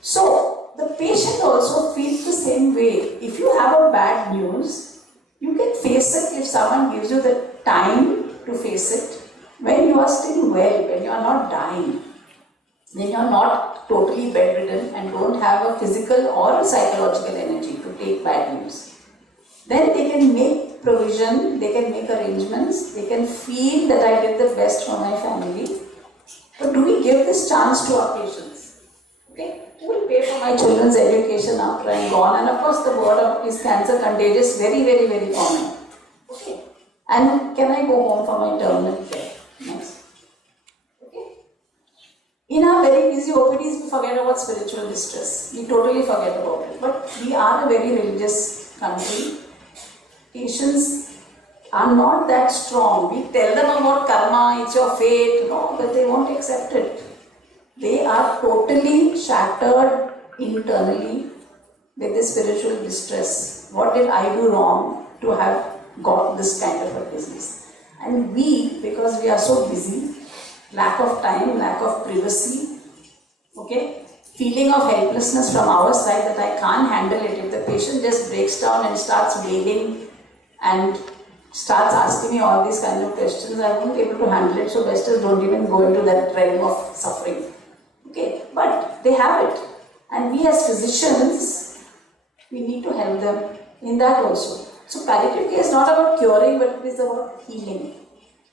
So, the patient also feels the same way. If you have a bad news, you can face it if someone gives you the time to face it. When you are still well, when you are not dying, when you are not totally bedridden and don't have a physical or a psychological energy to take bad news. Then they can make provision, they can make arrangements, they can feel that I did the best for my family. But do we give this chance to our patients? Okay? Who will pay for my children's education after I'm gone? And of course the word of is cancer contagious, very, very, very common. Okay? And can I go home for my terminal care? Next. Okay? In our very busy OPDs, we forget about spiritual distress. We totally forget about it. But we are a very religious country. Patients are not that strong. We tell them about karma, it's your fate, no, but they won't accept it. They are totally shattered internally with the spiritual distress. What did I do wrong to have got this kind of a disease? And we, because we are so busy, lack of time, lack of privacy, okay, feeling of helplessness from our side that I can't handle it. If the patient just breaks down and starts wailing and starts asking me all these kind of questions, I won't be able to handle it, so best is don't even go into that realm of suffering. Okay, but they have it. And we as physicians, we need to help them in that also. So palliative care is not about curing, but it is about healing.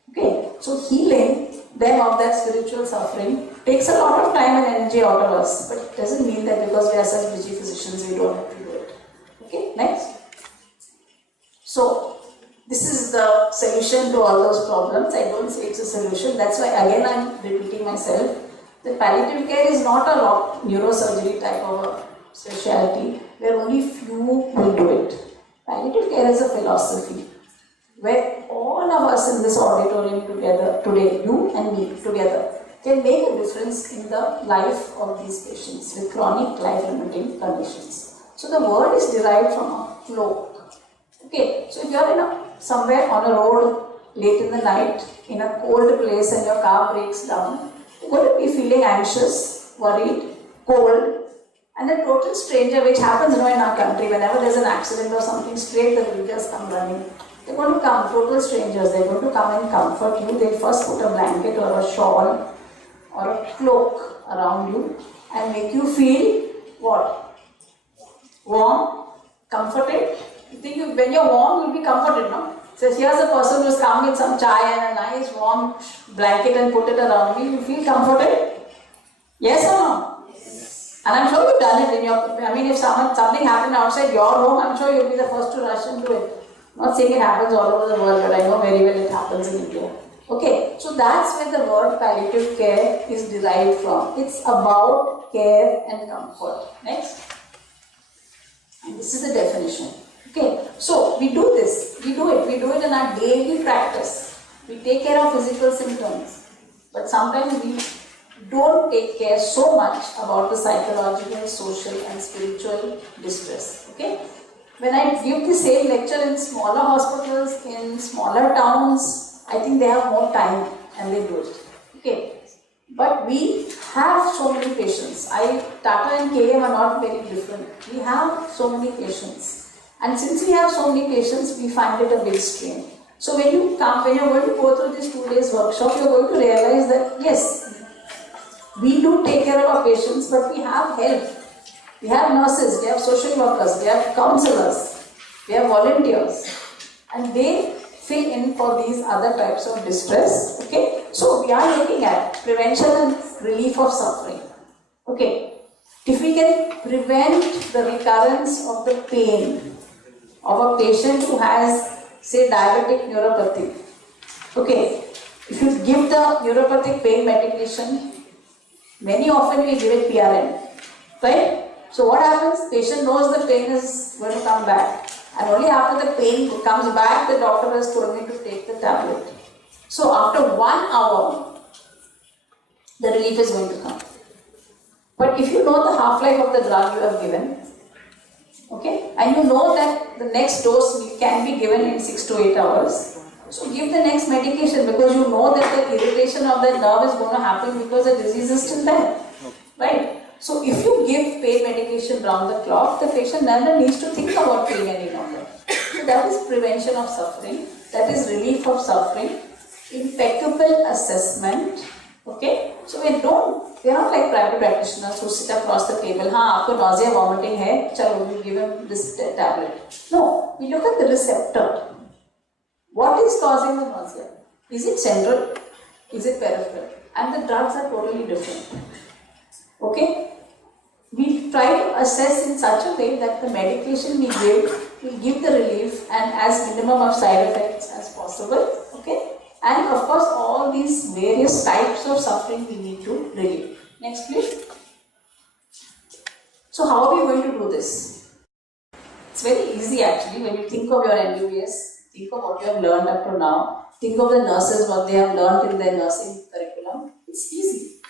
Okay, so healing them of that spiritual suffering takes a lot of time and energy out of us, but it doesn't mean that because we are such busy physicians, we don't have to do it. Okay, next. So, this is the solution to all those problems. I don't say it's a solution. That's why again I'm repeating myself. The palliative care is not a neurosurgery type of a specialty where only few will do it. Palliative care is a philosophy where all of us in this auditorium together today, you and me together, can make a difference in the life of these patients with chronic life-limiting conditions. So the word is derived from a cloak. Okay, so if you are somewhere on a road late in the night in a cold place and your car breaks down, you're going to be feeling anxious, worried, cold, and a total stranger, which happens in our country, whenever there's an accident or something, straight the villagers come running. They're going to come, total strangers, they're going to come and comfort you. They first put a blanket or a shawl or a cloak around you and make you feel what? Warm, comforted. You think when you're warm, you'll be comforted, no? So here's a person who's come with some chai and a nice warm blanket and put it around me. You feel comforted? Yes or no? Yes. And I'm sure you've done it in your, if something happened outside your home, I'm sure you'll be the first to rush into it. I'm not saying it happens all over the world, but I know very well it happens in India. Okay, so that's where the word palliative care is derived from. It's about care and comfort. Next. And this is the definition. Okay, so we do this, we do it in our daily practice. We take care of physical symptoms, but sometimes we don't take care so much about the psychological, social and spiritual distress. Okay, when I give the same lecture in smaller hospitals, in smaller towns, I think they have more time and they do it. Okay, but we have so many patients. Tata and KM are not very different. We have so many patients. And since we have so many patients, we find it a big strain. So when you come, when you're going to go through this 2 days workshop, you're going to realize that yes, we do take care of our patients, but we have help. We have nurses, we have social workers, we have counselors, we have volunteers, and they fill in for these other types of distress. Okay, so we are looking at prevention and relief of suffering. Okay, if we can prevent the recurrence of the pain of a patient who has, say, diabetic neuropathy. Okay, if you give the neuropathic pain medication, very often we give it PRN, right? So what happens? Patient knows the pain is going to come back, and only after the pain comes back, the doctor has told me to take the tablet. So after 1 hour, the relief is going to come. But if you know the half-life of the drug you have given, okay, and you know that the next dose can be given in 6 to 8 hours, so give the next medication, because you know that the irritation of the nerve is going to happen because the disease is still there, right? So if you give pain medication round the clock, the patient never needs to think about pain any longer. So that is prevention of suffering, that is relief of suffering, impeccable assessment. Okay, so we are not like private practitioners who sit across the table. Aapko nausea, vomiting hai, chalo, we give him this tablet. No, we look at the receptor. What is causing the nausea? Is it central? Is it peripheral? And the drugs are totally different. Okay, we try to assess in such a way that the medication we give will give the relief and as minimum of side effects as possible. Okay. And of course, all these various types of suffering we need to relieve. Next, please. So, how are we going to do this? It's very easy actually. When you think of your MBBS, think of what you have learned up to now, think of the nurses, what they have learned in their nursing curriculum. It's easy.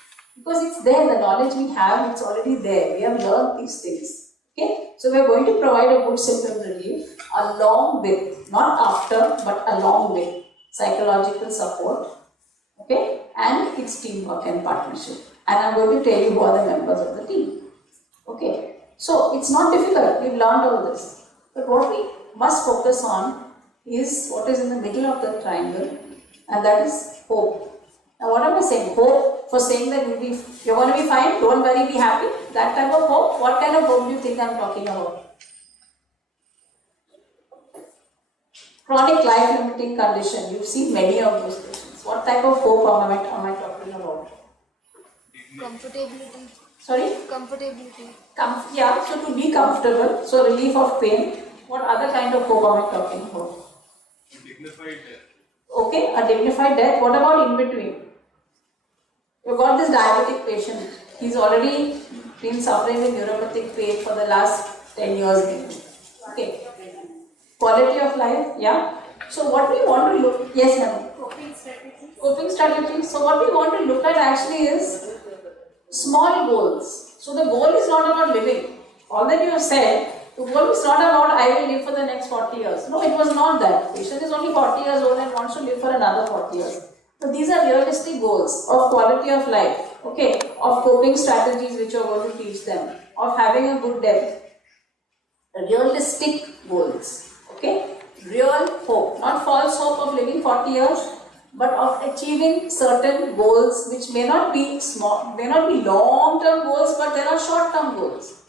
Because it's there, the knowledge we have, it's already there. We have learned these things. Okay? So we are going to provide a good symptom relief along with, not after, but along with psychological support. Okay? And it's teamwork and partnership. And I'm going to tell you who are the members of the team. Okay? So it's not difficult, we've learned all this. But what we must focus on is what is in the middle of the triangle, and that is hope. Now what am I saying? Hope, for saying that you're going to be fine, don't worry, be happy. That type of hope, what kind of hope do you think I'm talking about? Chronic life-limiting condition, you've seen many of those patients. What type of hope am I talking about? Comfortability. Sorry? Comfortability. Yeah, so to be comfortable, so relief of pain. What other kind of hope am I talking about? Dignified death. Okay, a dignified death. What about in between? You've got this diabetic patient. He's already been suffering with neuropathic pain for the last 10 years maybe. Okay. Quality of life, yeah. So what we want to look, yes ma'am? Coping strategy. So what we want to look at actually is small goals. So the goal is not about living. All that you have said, the goal is not about I will live for the next 40 years. No, it was not that. The patient is only 40 years old and wants to live for another 40 years. So these are realistic goals of quality of life, okay, of coping strategies which you are going to teach them, of having a good death. Realistic goals, okay, real hope, not false hope of living 40 years, but of achieving certain goals which may not be small, may not be long-term goals, but there are short-term goals.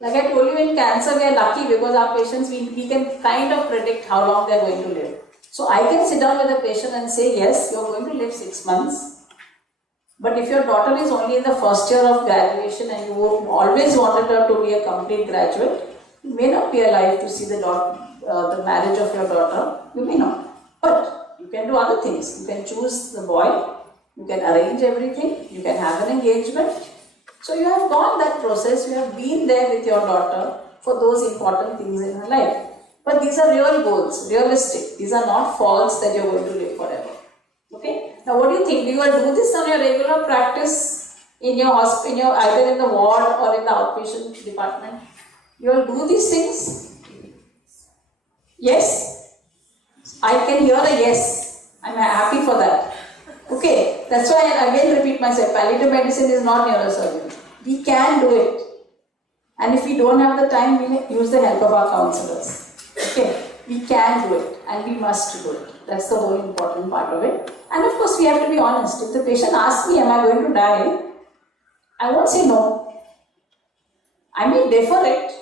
Like I told you, in cancer we are lucky because our patients, we can kind of predict how long they are going to live. So I can sit down with a patient and say, yes, you are going to live 6 months. But if your daughter is only in the first year of graduation and you always wanted her to be a complete graduate, you may not be alive to see the marriage of your daughter. You may not. But you can do other things. You can choose the boy, you can arrange everything, you can have an engagement. So you have gone that process, you have been there with your daughter for those important things in her life. But these are real goals, realistic. These are not false that you are going to live forever. Okay? Now what do you think? Do you do this on your regular practice in your hospital, either in the ward or in the outpatient department? You will do these things? Yes? I can hear a yes. I am happy for that. Okay, that's why I again repeat myself, palliative medicine is not neurosurgery. We can do it. And if we don't have the time, we may use the help of our counselors. Okay, we can do it and we must do it. That's the whole important part of it. And of course, we have to be honest. If the patient asks me, am I going to die? I won't say no. I may defer it.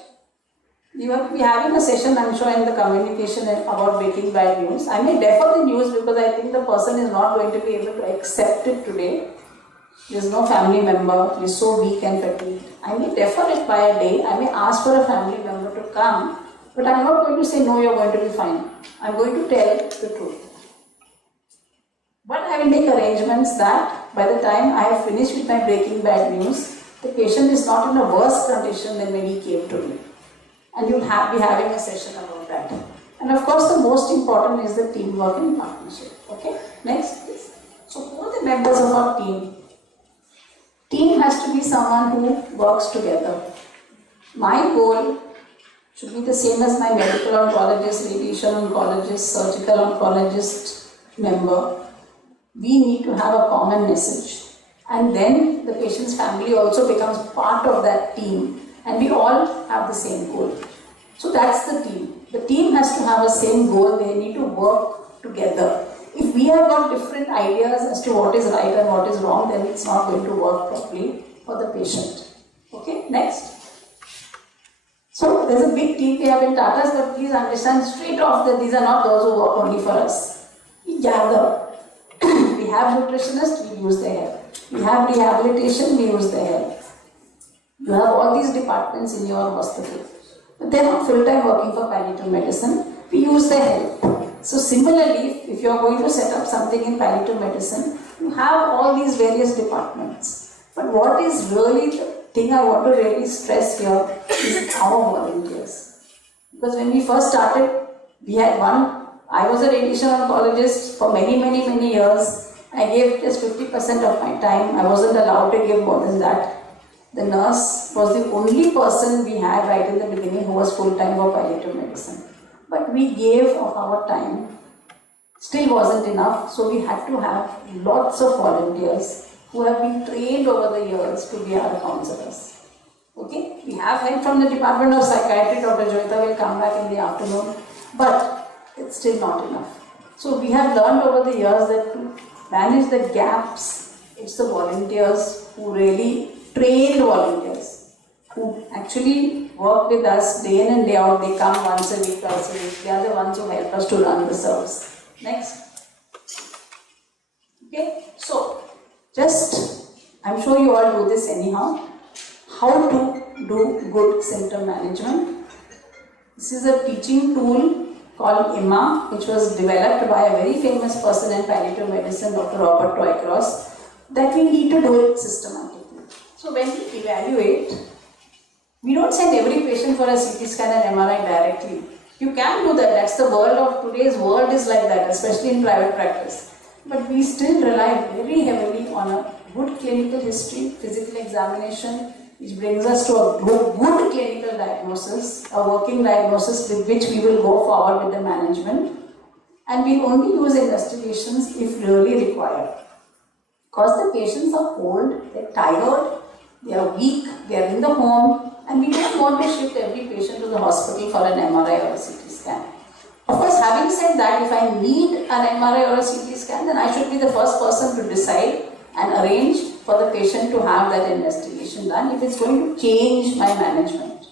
We will be having a session, I'm sure, in the communication about breaking bad news. I may defer the news because I think the person is not going to be able to accept it today. There is no family member, he is so weak and fatigued. I may defer it by a day. I may ask for a family member to come, but I am not going to say, no, you are going to be fine. I am going to tell the truth. But I will make arrangements that by the time I have finished with my breaking bad news, the patient is not in a worse condition than when he came to me. And you will be having a session about that. And of course, the most important is the teamwork and partnership. Okay, next please. So who are the members of our team? Team has to be someone who works together. My goal should be the same as my medical oncologist, radiation oncologist, surgical oncologist member. We need to have a common message. And then the patient's family also becomes part of that team. And we all have the same goal. So that's the team. The team has to have the same goal. They need to work together. If we have got different ideas as to what is right and what is wrong, then it's not going to work properly for the patient. Okay, next. So there's a big team we have in Tata's, but please understand straight off that these are not those who work only for us. We gather. We have nutritionists, we use their help. We have rehabilitation, we use their help. You have all these departments in your hospital, but they are not full-time working for palliative medicine. We use their help. So similarly, if you are going to set up something in palliative medicine, you have all these various departments. But what is really the thing I want to really stress here is our volunteers. Because when we first started, we had I was a radiation oncologist for many years, I gave just 50% of my time. I wasn't allowed to give more than that. The nurse was the only person we had right in the beginning who was full-time for palliative medicine. But we gave of our time. Still wasn't enough, so we had to have lots of volunteers who have been trained over the years to be our counselors. Okay, we have help from the Department of Psychiatry. Dr. Joyita will come back in the afternoon, but it's still not enough. So we have learned over the years that to manage the gaps, it's the volunteers who really trained volunteers who actually work with us day in and day out. They come once a week, twice a week. They are the ones who help us to run the service. Next. Okay, so I'm sure you all do this anyhow. How to do good symptom management. This is a teaching tool called IMA, which was developed by a very famous person in palliative medicine, Dr. Robert Toycross, that we need to do it systematically. So when we evaluate, we don't send every patient for a CT scan and MRI directly. You can do that. That's the world of today's world is like that, especially in private practice. But we still rely very heavily on a good clinical history, physical examination, which brings us to a good clinical diagnosis, a working diagnosis with which we will go forward with the management. And we only use investigations if really required. Because the patients are old, they're tired, they are weak, they are in the home, and we don't want to shift every patient to the hospital for an MRI or a CT scan. Of course, having said that, if I need an MRI or a CT scan, then I should be the first person to decide and arrange for the patient to have that investigation done if it's going to change my management.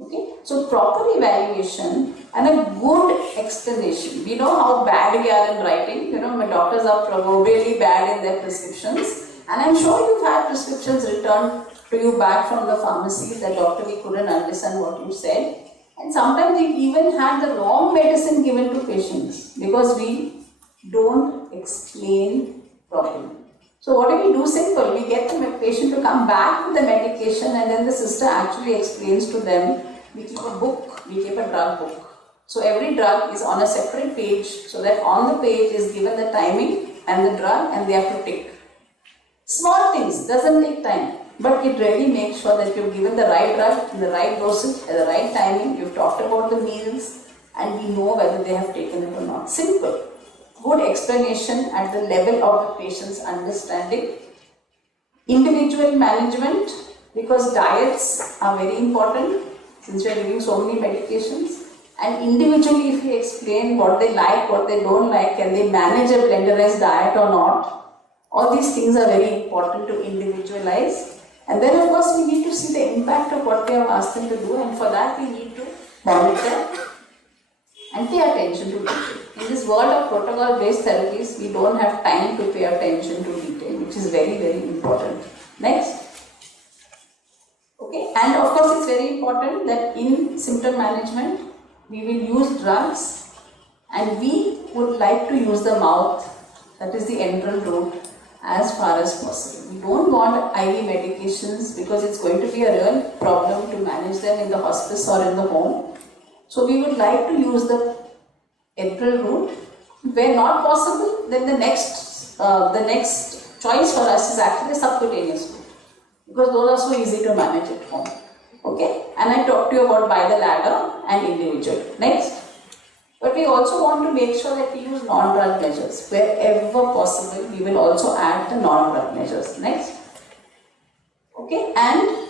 Okay? So proper evaluation and a good explanation. We know how bad we are in writing. You know, my doctors are proverbially bad in their prescriptions. And I'm sure you've had prescriptions returned to you back from the pharmacy that doctor, we couldn't understand what you said. And sometimes we even had the wrong medicine given to patients because we don't explain properly. So what do we do? Simple. We get the patient to come back with the medication and then the sister actually explains to them. We keep a book, we keep a drug book. So every drug is on a separate page so that on the page is given the timing and the drug and they have to tick. Small things, doesn't take time, but it really makes sure that you've given the right drug in the right dosage at the right timing, you've talked about the meals and we know whether they have taken it or not. Simple. Good explanation at the level of the patient's understanding. Individual management, because diets are very important since we are giving so many medications. And individually, if we explain what they like, what they don't like, can they manage a blenderized diet or not? All these things are very important to individualize. And then, of course, we need to see the impact of what we have asked them to do, and for that, we need to monitor and pay attention to detail. In this world of protocol-based therapies, we don't have time to pay attention to detail, which is very, very important. Next. Okay, and of course, it's very important that in symptom management, we will use drugs and we would like to use the mouth, that is the enteral route, as far as possible. We don't want IV medications because it's going to be a real problem to manage them in the hospice or in the home. So we would like to use the enteral route. Where not possible, then the next choice for us is actually subcutaneous route because those are so easy to manage at home. Okay, and I talked to you about by the ladder and individual. Next. But we also want to make sure that we use non-drug measures. Wherever possible, we will also add the non-drug measures. Next. Okay, and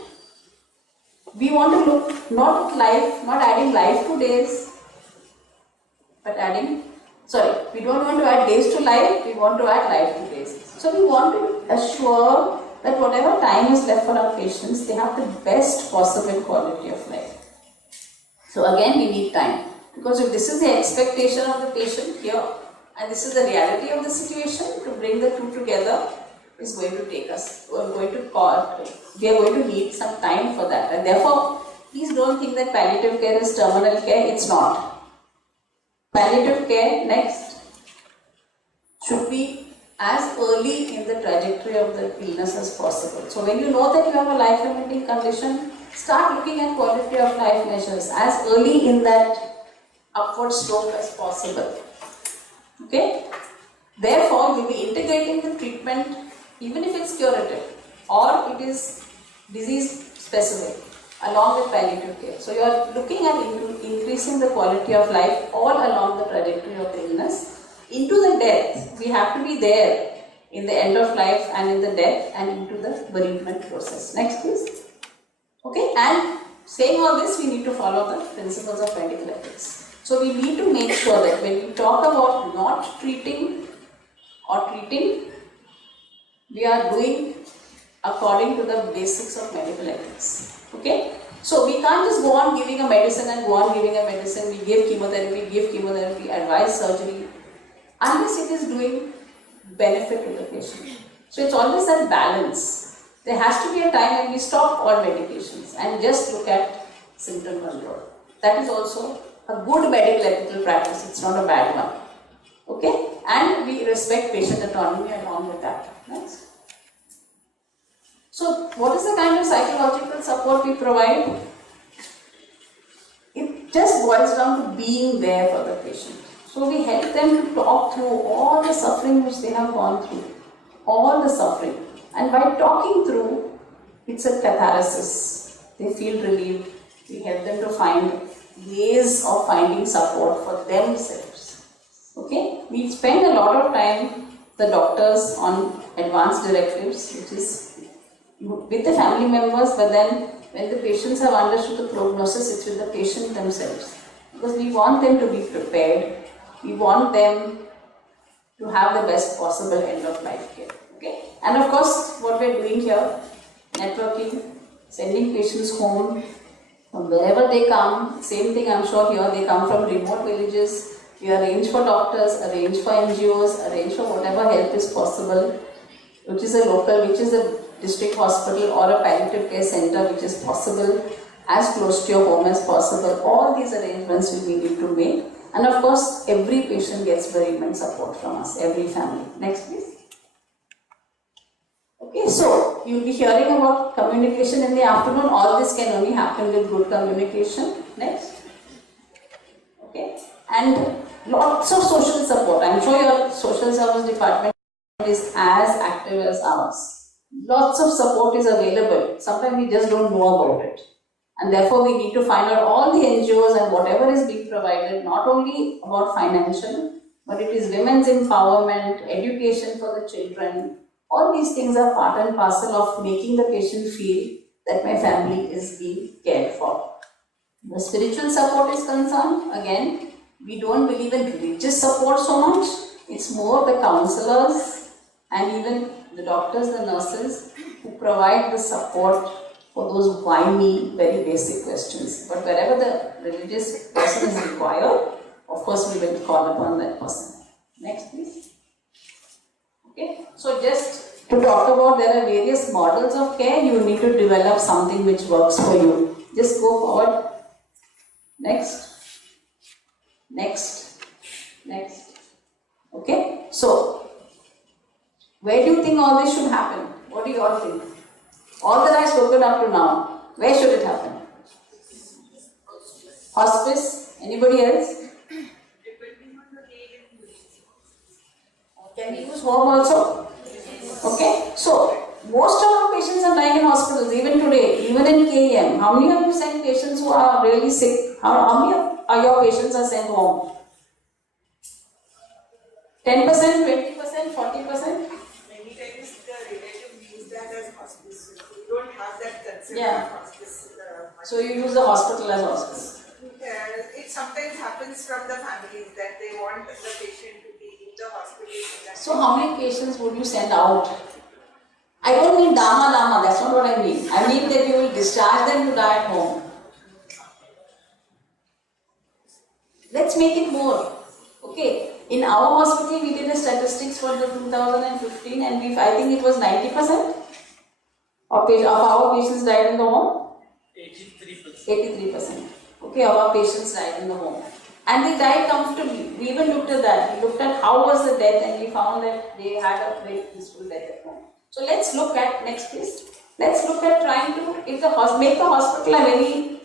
we want to look not at life, not adding life to days, but we don't want to add days to life, we want to add life to days. So we want to assure that whatever time is left for our patients, they have the best possible quality of life. So again, we need time. Because if this is the expectation of the patient here, and this is the reality of the situation, to bring the two together is going to take us, we are going to need some time for that. And therefore, please don't think that palliative care is terminal care, it's not. Palliative care, next, should be as early in the trajectory of the illness as possible. So when you know that you have a life-limiting condition, start looking at quality of life measures as early in that upward slope as possible. Okay? Therefore, you'll be integrating the treatment, even if it's curative or it is disease specific, along with palliative care. So, you are looking at increasing the quality of life all along the trajectory of the illness. Into the death, we have to be there in the end of life and in the death and into the bereavement process. Next, please. Okay, and saying all this, we need to follow the principles of medical ethics. So, we need to make sure that when we talk about not treating or treating, we are doing according to the basics of medical ethics. Okay? So, we can't just go on giving a medicine and go on giving a medicine. We give chemotherapy, advise surgery, unless it is doing benefit to the patient. So, it's always that balance. There has to be a time when we stop all medications and just look at symptom control. That is also a good medical ethical practice. It's not a bad one. Okay? And we respect patient autonomy along with that. Next. So, what is the kind of psychological support we provide? It just boils down to being there for the patient. So, we help them to talk through all the suffering which they have gone through, all the suffering. And by talking through, it's a catharsis. They feel relieved. We help them to find ways of finding support for themselves. Okay? We spend a lot of time, the doctors, on advanced directives, which is with the family members, but then when the patients have understood the prognosis, it's with the patient themselves. Because we want them to be prepared, we want them to have the best possible end of life care. Okay? And of course, what we're doing here, networking, sending patients home from wherever they come, same thing I'm sure here, they come from remote villages, we arrange for doctors, arrange for NGOs, arrange for whatever help is possible, which is a local, which is a district hospital or a palliative care center which is possible, as close to your home as possible. All these arrangements we need to make. And of course, every patient gets bereavement support from us, every family. Next please. Okay, so you'll be hearing about communication in the afternoon. All this can only happen with good communication. Next. Okay, and lots of social support. I'm sure your social service department is as active as ours. Lots of support is available. Sometimes we just don't know about it. And therefore we need to find out all the NGOs and whatever is being provided, not only about financial, but it is women's empowerment, education for the children. All these things are part and parcel of making the patient feel that my family is being cared for. The spiritual support is concerned, again, we don't believe in religious support so much. It's more the counselors and even the doctors, the nurses who provide the support for those whiny, very basic questions. But wherever the religious person is required, of course we will call upon that person. Next please. Okay, so just to talk about, there are various models of care. You need to develop something which works for you. Just go forward. Next. Next. Next. Okay, so where do you think all this should happen? What do you all think? All that I've spoken up to now, where should it happen? Hospice? Anybody else? Can we use home also? Okay, so most of our patients are lying in hospitals, even today, even in KEM. How many of you send patients who are really sick? How many of your patients are sent home? 10%, 20%, 40%? Many times the relative use that as hospice. We don't have that concept of hospice. So you use the hospital as hospice? It sometimes happens from the families that they want the patient to be in the hospital. So how many patients would you send out? I don't mean dama, that's not what I mean. I mean that you will discharge them to die at home. Let's make it more. Okay, in our hospital we did a statistics for the 2015 and I think it was 90% of our patients died in the home. 83%. Okay, of our patients died in the home. And they died comfortably. We even looked at that. We looked at how was the death and we found that they had a very peaceful death at home. So let's look at, next please. Let's look at trying to make the hospital a very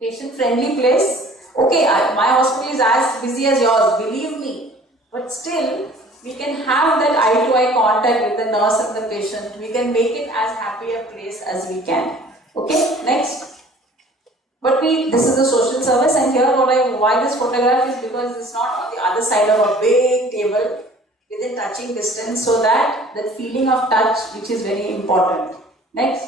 patient friendly place. Okay, my hospital is as busy as yours, believe me. But still, we can have that eye-to-eye contact with the nurse and the patient. We can make it as happy a place as we can. Okay, next. But this is a social service, and here why this photograph is because it's not on the other side of a big table within touching distance, so that feeling of touch, which is very important. Next.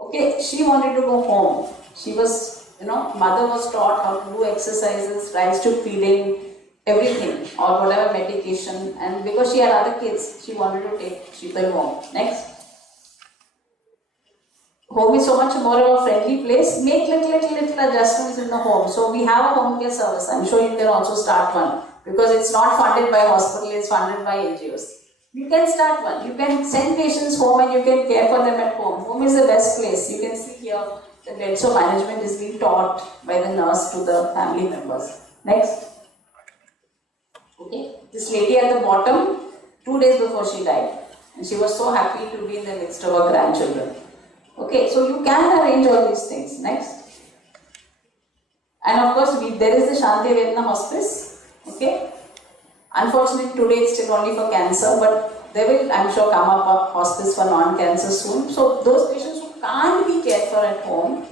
Okay, she wanted to go home. She was, mother was taught how to do exercises, rise to feeding, everything, or whatever medication, and because she had other kids, she wanted to take Sheetal home. Next. Home is so much more of a friendly place. Make little adjustments in the home. So we have a home care service. I'm sure you can also start one, because it's not funded by hospital, it's funded by NGOs. You can start one. You can send patients home and you can care for them at home. Home is the best place. You can see here the Dept management is being taught by the nurse to the family members. Next. Okay. This lady at the bottom, 2 days before she died, and she was so happy to be in the midst of her grandchildren. Okay, so you can arrange all these things. Next. And of course, there is the Shanti Vedana hospice. Okay. Unfortunately, today it's still only for cancer, but there will, I'm sure, come up a hospice for non-cancer soon. So those patients who can't be cared for at home,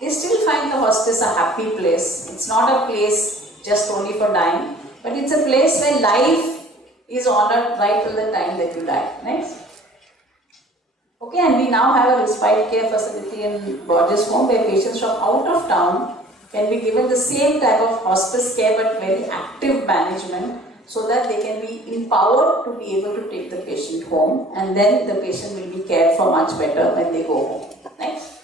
they still find the hospice a happy place. It's not a place just only for dying, but it's a place where life is honored right till the time that you die. Next. Okay, and we now have a respite care facility in Borges Home where patients from out of town can be given the same type of hospice care but very active management, so that they can be empowered to be able to take the patient home, and then the patient will be cared for much better when they go home. Next.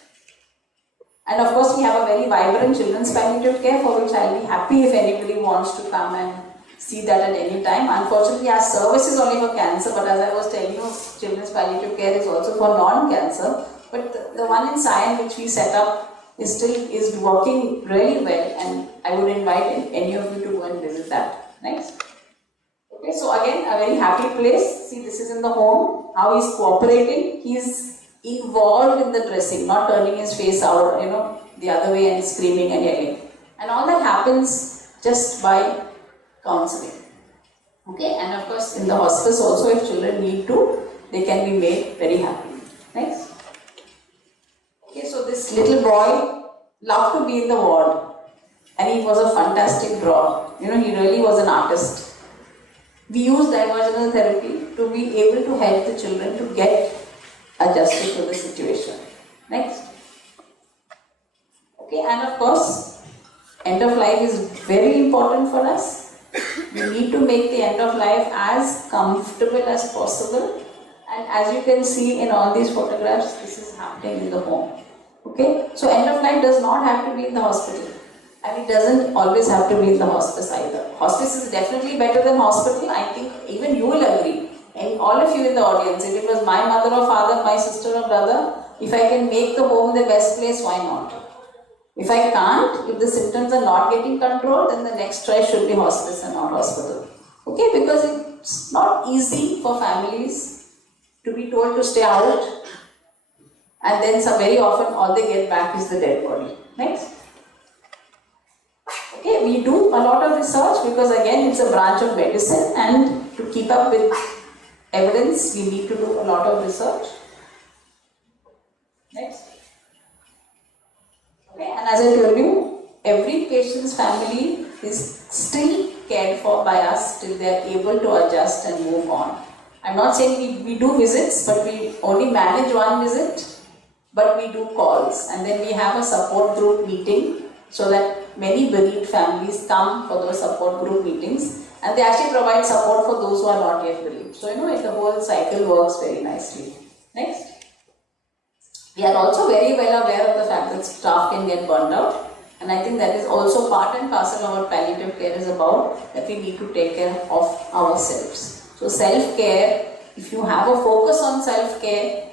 And of course, we have a very vibrant children's palliative care, for which I'll be happy if anybody wants to come and see that at any time. Unfortunately, our service is only for cancer, but as I was telling you, children's palliative care is also for non-cancer. But the one in Sion which we set up is working really well, and I would invite any of you to go and visit that. Next. Okay, so again, a very happy place. See, this is in the home, how he's cooperating. He's involved in the dressing, not turning his face out, the other way and screaming and yelling. And all that happens just by counseling. Okay, and of course, in the hospice also, if children need to, they can be made very happy. Next. Okay, so this little boy loved to be in the ward, and he was a fantastic drawer. He really was an artist. We use diversional therapy to be able to help the children to get adjusted to the situation. Next. Okay, and of course, end of life is very important for us. We need to make the end of life as comfortable as possible. And as you can see in all these photographs, this is happening in the home. Okay, so end of life does not have to be in the hospital. And it doesn't always have to be in the hospice either. Hospice is definitely better than hospital. I think even you will agree. And all of you in the audience, if it was my mother or father, my sister or brother, if I can make the home the best place, why not? If I can't, if the symptoms are not getting controlled, then the next choice should be hospice and not hospital. Okay, because it's not easy for families to be told to stay out, and then very often all they get back is the dead body. Next. Okay, we do a lot of research because again it's a branch of medicine, and to keep up with evidence we need to do a lot of research. Next. Okay, and as I told you, every patient's family is still cared for by us till they are able to adjust and move on. I'm not saying we do visits, but we only manage one visit, but we do calls, and then we have a support group meeting so that many bereaved families come for those support group meetings, and they actually provide support for those who are not yet bereaved. So, the whole cycle works very nicely. Next. We are also very well aware of the fact that staff can get burned out, and I think that is also part and parcel of what palliative care is about, that we need to take care of ourselves. So self-care, if you have a focus on self-care,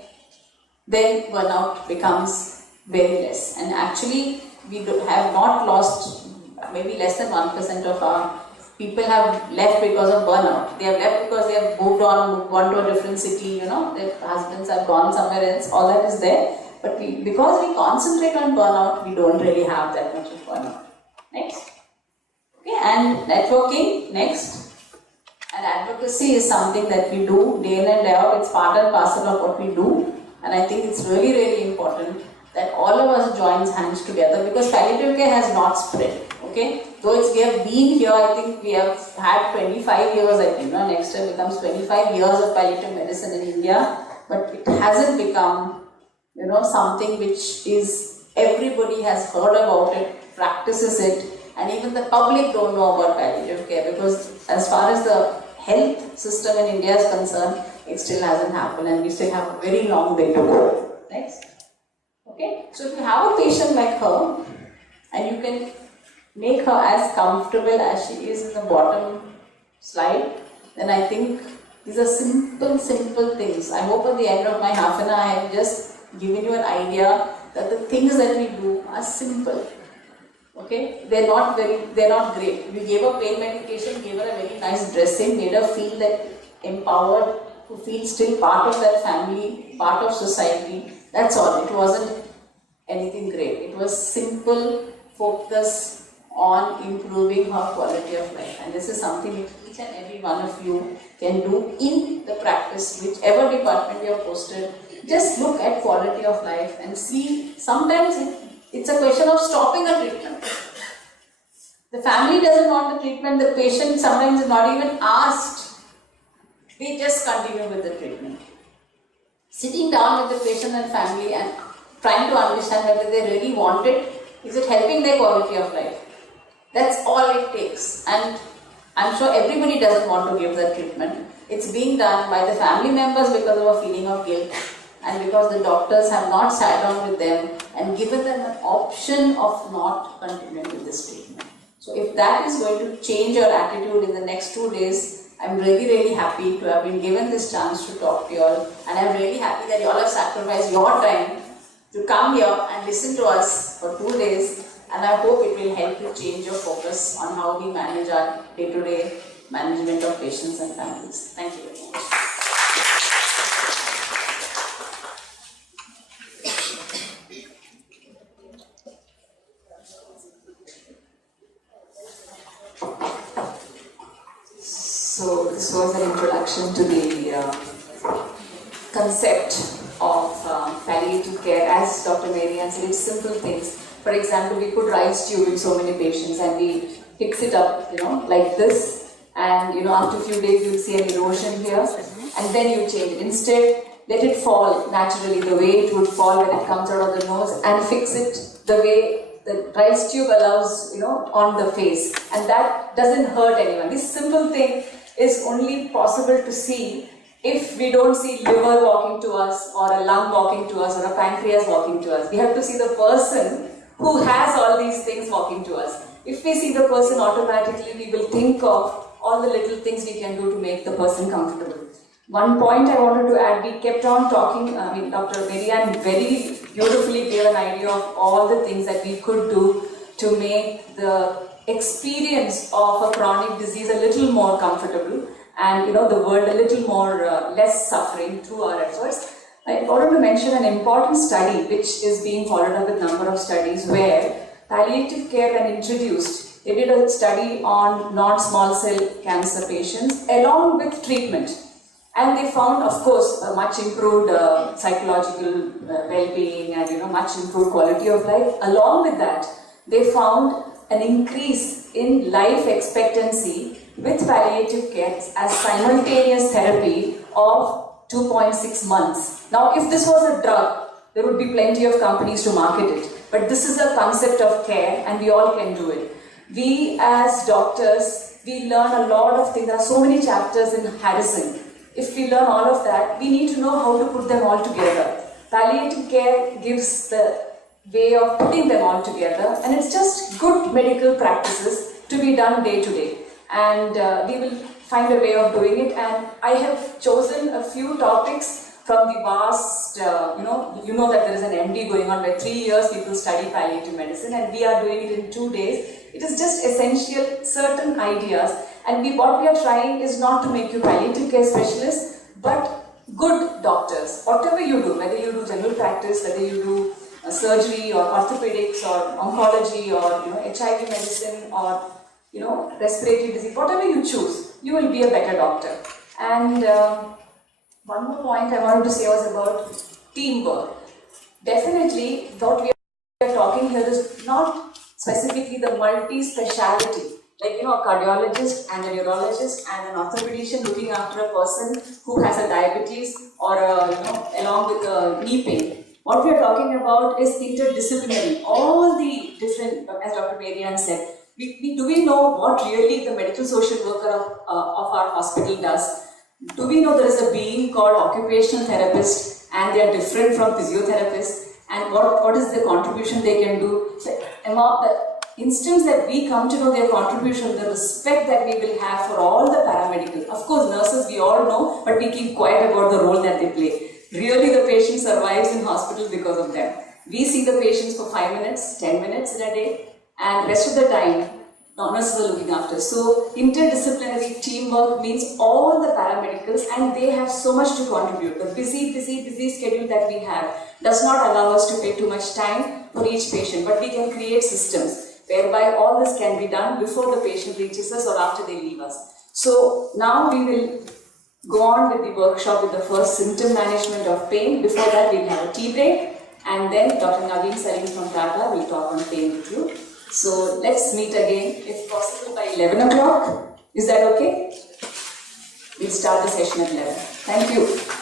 then burnout becomes very less. And actually, we have not lost, maybe less than 1% of our people have left because of burnout. They have left because they have moved on, gone to a different city, their husbands have gone somewhere else, all that is there. But because we concentrate on burnout, we don't really have that much of burnout. Next. Okay, and networking, next. And advocacy is something that we do day in and day out. It's part and parcel of what we do. And I think it's really, really important that all of us join hands together, because palliative care has not spread. Okay? Though we have been here, I think we have had 25 years, I think. Next year becomes 25 years of palliative medicine in India. But it hasn't become, something which is, everybody has heard about it, practices it, and even the public don't know about palliative care, because as far as the health system in India is concerned, it still hasn't happened and we still have a very long way to go. Next. Okay, so if you have a patient like her and you can make her as comfortable as she is in the bottom slide, then I think these are simple things. I hope at the end of my half an hour I have just given you an idea that the things that we do are simple. Okay, they're not great. We gave her pain medication, gave her a very nice dressing, made her feel that empowered, to feel still part of that family, part of society. That's all. It wasn't anything great. It was simple focus on improving her quality of life. And this is something which each and every one of you can do in the practice, whichever department you are posted. Just look at quality of life and see. Sometimes it's a question of stopping a treatment. The family doesn't want the treatment, the patient sometimes is not even asked. They just continue with the treatment. Sitting down with the patient and family and trying to understand whether they really want it, is it helping their quality of life? That's all it takes. And I'm sure everybody doesn't want to give that treatment. It's being done by the family members because of a feeling of guilt, and because the doctors have not sat down with them and given them an option of not continuing with this treatment. So if that is going to change your attitude in the next 2 days, I'm really, really happy to have been given this chance to talk to you all, and I'm really happy that you all have sacrificed your time to come here and listen to us for 2 days, and I hope it will help you change your focus on how we manage our day-to-day management of patients and families. Thank you very much. So this was an introduction to the concept of palliative care. As Dr. Mary said, it's simple things. For example, we put rice tube in so many patients and we fix it up, like this. And after a few days you'll see an erosion here, and then you change it. Instead, let it fall naturally, the way it would fall when it comes out of the nose, and fix it the way the rice tube allows, on the face. And that doesn't hurt anyone. This simple thing is only possible to see if we don't see liver walking to us, or a lung walking to us, or a pancreas walking to us. We have to see the person who has all these things walking to us. If we see the person, automatically we will think of all the little things we can do to make the person comfortable. One point I wanted to add, we kept on talking, Dr. Mary very beautifully gave an idea of all the things that we could do to make the experience of a chronic disease a little more comfortable, and the world a little more less suffering through our efforts. I wanted to mention an important study which is being followed up with a number of studies, where palliative care, when introduced, they did a study on non-small cell cancer patients along with treatment. And they found, of course, a much improved psychological well-being and much improved quality of life. Along with that, they found an increase in life expectancy with palliative care as simultaneous therapy of 2.6 months. Now, if this was a drug, there would be plenty of companies to market it. But this is a concept of care, and we all can do it. We as doctors, we learn a lot of things. There are so many chapters in Harrison. If we learn all of that, we need to know how to put them all together. Palliative care gives the way of putting them all together, and it's just good medical practices to be done day to day. And we will find a way of doing it, and I have chosen a few topics from the vast, you know that there is an MD going on where 3 years people study palliative medicine, and we are doing it in 2 days. It is just essential, certain ideas, and what we are trying is not to make you palliative care specialists, but good doctors. Whatever you do, whether you do general practice, whether you do surgery or orthopedics or oncology or HIV medicine or respiratory disease, whatever you choose, you will be a better doctor. And one more point I wanted to say was about teamwork. Definitely, what we are talking here is not specifically the multi-speciality. Like, a cardiologist and a neurologist and an orthopedician looking after a person who has a diabetes or along with a knee pain. What we are talking about is interdisciplinary. All the different, as Dr. Marianne said, do we know what really the medical social worker of our hospital does? Do we know there is a being called occupational therapist and they are different from physiotherapists? And what is the contribution they can do? So, the instance that we come to know their contribution, the respect that we will have for all the paramedics. Of course, nurses we all know, but we keep quiet about the role that they play. Really, the patient survives in hospital because of them. We see the patients for 5 minutes, 10 minutes in a day, and the rest of the time, nurses are looking after. So, interdisciplinary teamwork means all the paramedicals, and they have so much to contribute. The busy schedule that we have does not allow us to pay too much time for each patient, but we can create systems whereby all this can be done before the patient reaches us or after they leave us. So, now we will go on with the workshop with the first symptom management of pain. Before that, we'll have a tea break, and then Dr. Naveen from Tata will talk on pain with you. So let's meet again, if possible, by 11 o'clock. Is that okay? We'll start the session at 11. Thank you.